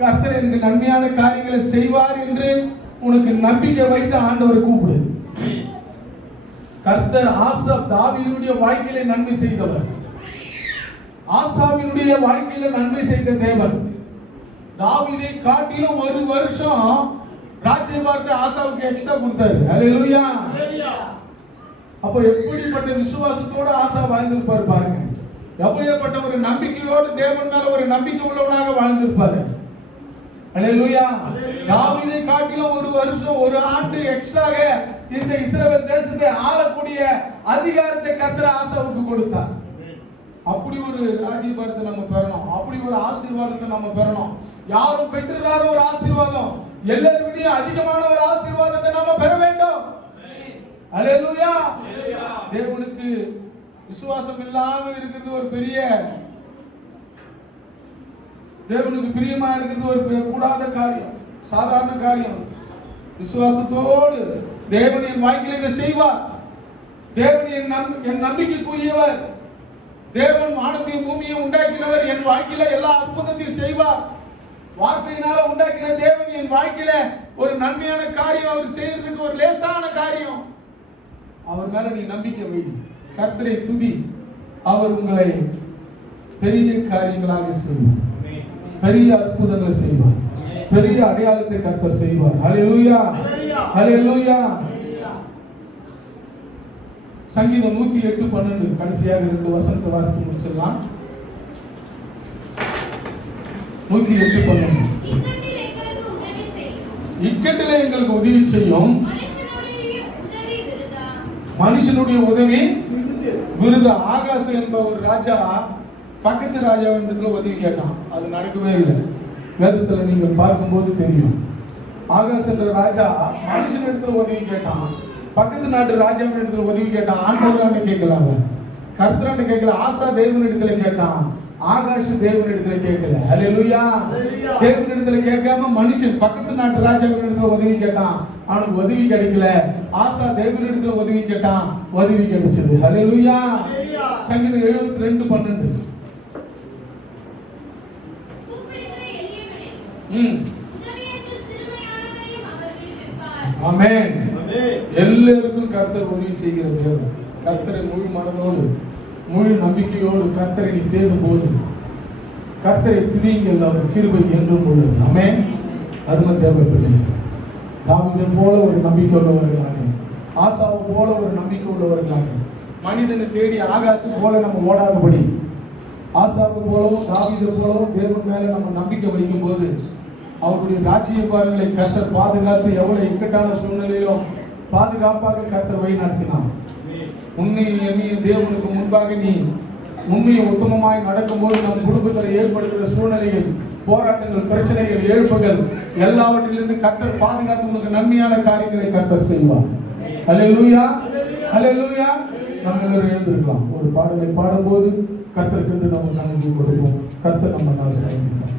கர்த்தர் எனக்கு நன்மையான காரியங்களை செய்வார் என்று உனக்கு நம்பிக்கை வைத்து ஆண்டவரை கூப்பிடு. கர்த்தர் தாவீதுடைய வாழ்க்கையில நன்மை செய்தவர், ஆசாவினுடைய வாழ்க்கையில நன்மை செய்த தேவன். தாவீதை காட்டிலும் 1 வருஷம் ராஜ்யபாரத்தை ஆசாவுக்கு எக்ஸ்ட்ரா கொடுத்தாரு. அல்லேலூயா. அப்ப எப்படிப்பட்ட விசுவாசத்தோட ஆசா வாழ்ந்திருப்பாரு பாருங்க. எப்படிப்பட்ட ஒரு நம்பிக்கையோடு தேவன் மேல ஒரு நம்பிக்கை உள்ளவனாக வாழ்ந்திருப்பாரு. அல்லேலூயா. தாவீதை காட்டிலும் 1 வருஷம் 1 ஆண்டு எக்ஸ்ட்ராக இந்த இஸ்ரவேல் தேசத்தை ஆளக்கூடிய அதிகாரத்தை கர்த்தர் ஆசாவுக்கு கொடுத்தார். அப்படி ஒரு ராஜ்யபாரத்தை நம்ம பெறணும், அப்படி ஒரு ஆசீர்வாதத்தை நம்ம பெறணும். யாரும் பெற்றிராத ஒரு ஆசீர்வாதம், எல்லாருடைய அதிகமான ஒரு ஆசீர்வாதத்தை நாம பெற வேண்டும். அல்லேலூயா. தேவனுக்கு விசுவாசம் இல்லாம இருக்கிறது ஒரு பெரிய, தேவனுக்கு பிரியமா இருக்கிறது ஒரு கூடாத காரியம், சாதாரண காரியம். விசுவாசத்தோடு தேவன் என் வாழ்க்கையில இதை செய்வார், தேவன் என் நம்பிக்கைக்குரியவர், தேவன் வானத்தையும் பூமியை உண்டாக்கினவர், என் வாழ்க்கையில எல்லா அற்புதத்தையும் செய்வார். வார்த்தையினால உண்டாக்கின தேவன் என் வாழ்க்கையில ஒரு நன்மையான காரியம் அவர் செய்யறதுக்கு ஒரு லேசான காரியம். அவர் மேல நீ நம்பிக்கை வை, கர்த்தரை துதி, அவர் உங்களை பெரிய காரியங்களாக செய்வார், பெரிய அற்புதங்களை செய்வார், பெரிய அடையாளத்தை கர்த்தர் செய்வார். அல்லேலூயா. அல்லேலூயா. சங்கீதம் 108:12 கடைசியாக 2 வசனத்தை வாசித்து முடிச்சிடலாம். 108 12. இக்கட்டில் எங்களுக்கு உதவி செய்யும். இக்கட்டிலே எங்களுக்கு உதவி செய்யும். மனுஷனுடைய உதவி விருதா. ஆகாசம் என்ப ஒரு ராஜா பக்கத்து ராஜாவிடத்துல உதவி கேட்டான். அது நடக்கவே இல்லை. வேதத்துல நீங்க பார்க்கும்போது தெரியும். ஆகாஷ் என்ற ராஜா மனுஷனிடத்துல உதவி கேட்டான். பக்கத்து நாட்டு ராஜாவின் இடத்துல உதவி கேட்டான். ஆண்டவராண்ட கேட்கல, அவன் கர்த்தராண்ட கேட்கல. ஆசா தேவனிடத்துல கேட்டான். ஆகாஷ் தேவனிடத்துல கேட்கல. அல்லேலூயா. தேவனிடத்துல கேட்காம மனுஷன் பக்கத்து நாட்டு ராஜாவின் இடத்துல உதவி கேட்டான். அவனுக்கு உதவி கிடைக்கல. ஆசா தேவனிடத்துல உதவி கேட்டான். உதவி கிடைச்சது. அல்லேலூயா. சங்கீதம் 72 12. ஆமென். எல்லாருக்கும் கர்த்தர் உதவி செய்கிற தேவன். கர்த்தரை முழு மனதோடு முழு நம்பிக்கையோடு கர்த்தரை நீ தேடும் போது கர்த்தரை துதியுங்கள், அவர் கிருபை என்றும் உள்ளது. ஆமென். அருமை தேவைப்பட்டது. தாவீதை போல ஒரு நம்பிக்கை உள்ளவர்களாக, ஆசாவை போல ஒரு நம்பிக்கை உள்ளவர்களாக, மனிதனை தேடி ஆகாசம் போல நம்ம ஓடாதபடி ஆசாவை போலவும் தாவீதை போலவும் தேவன் மேல நம்ம நம்பிக்கை வைக்கும் போது அவருடைய ராஜ்யபாரங்களை கர்த்தர் பாதுகாத்து எவ்வளவு இக்கட்டான சூழ்நிலையிலும் பாதுகாப்பாக கர்த்தர் வழி நடத்தினார். உன்னையும் என்னையும் தேவனுக்கு முன்பாக நீ உண்மையை உத்தமமாய் நடக்கும்போது நம் குடும்பத்தில் ஏற்படுகிற சூழ்நிலைகள், போராட்டங்கள், பிரச்சனைகள், இழப்புகள் எல்லாவற்றிலிருந்து கர்த்தர் பாதுகாத்து உனக்கு நன்மையான காரியங்களை கர்த்தர் செய்வார். அல்லேலூயா. அல்லேலூயா. நம்ம எல்லாரும் எழுந்திருக்கலாம். ஒரு பாடலை பாடும்போது கர்த்தருக்கு நம்ம நன்றி கொடுப்போம். கர்த்தர் நம்ம நாள் செய்வார்.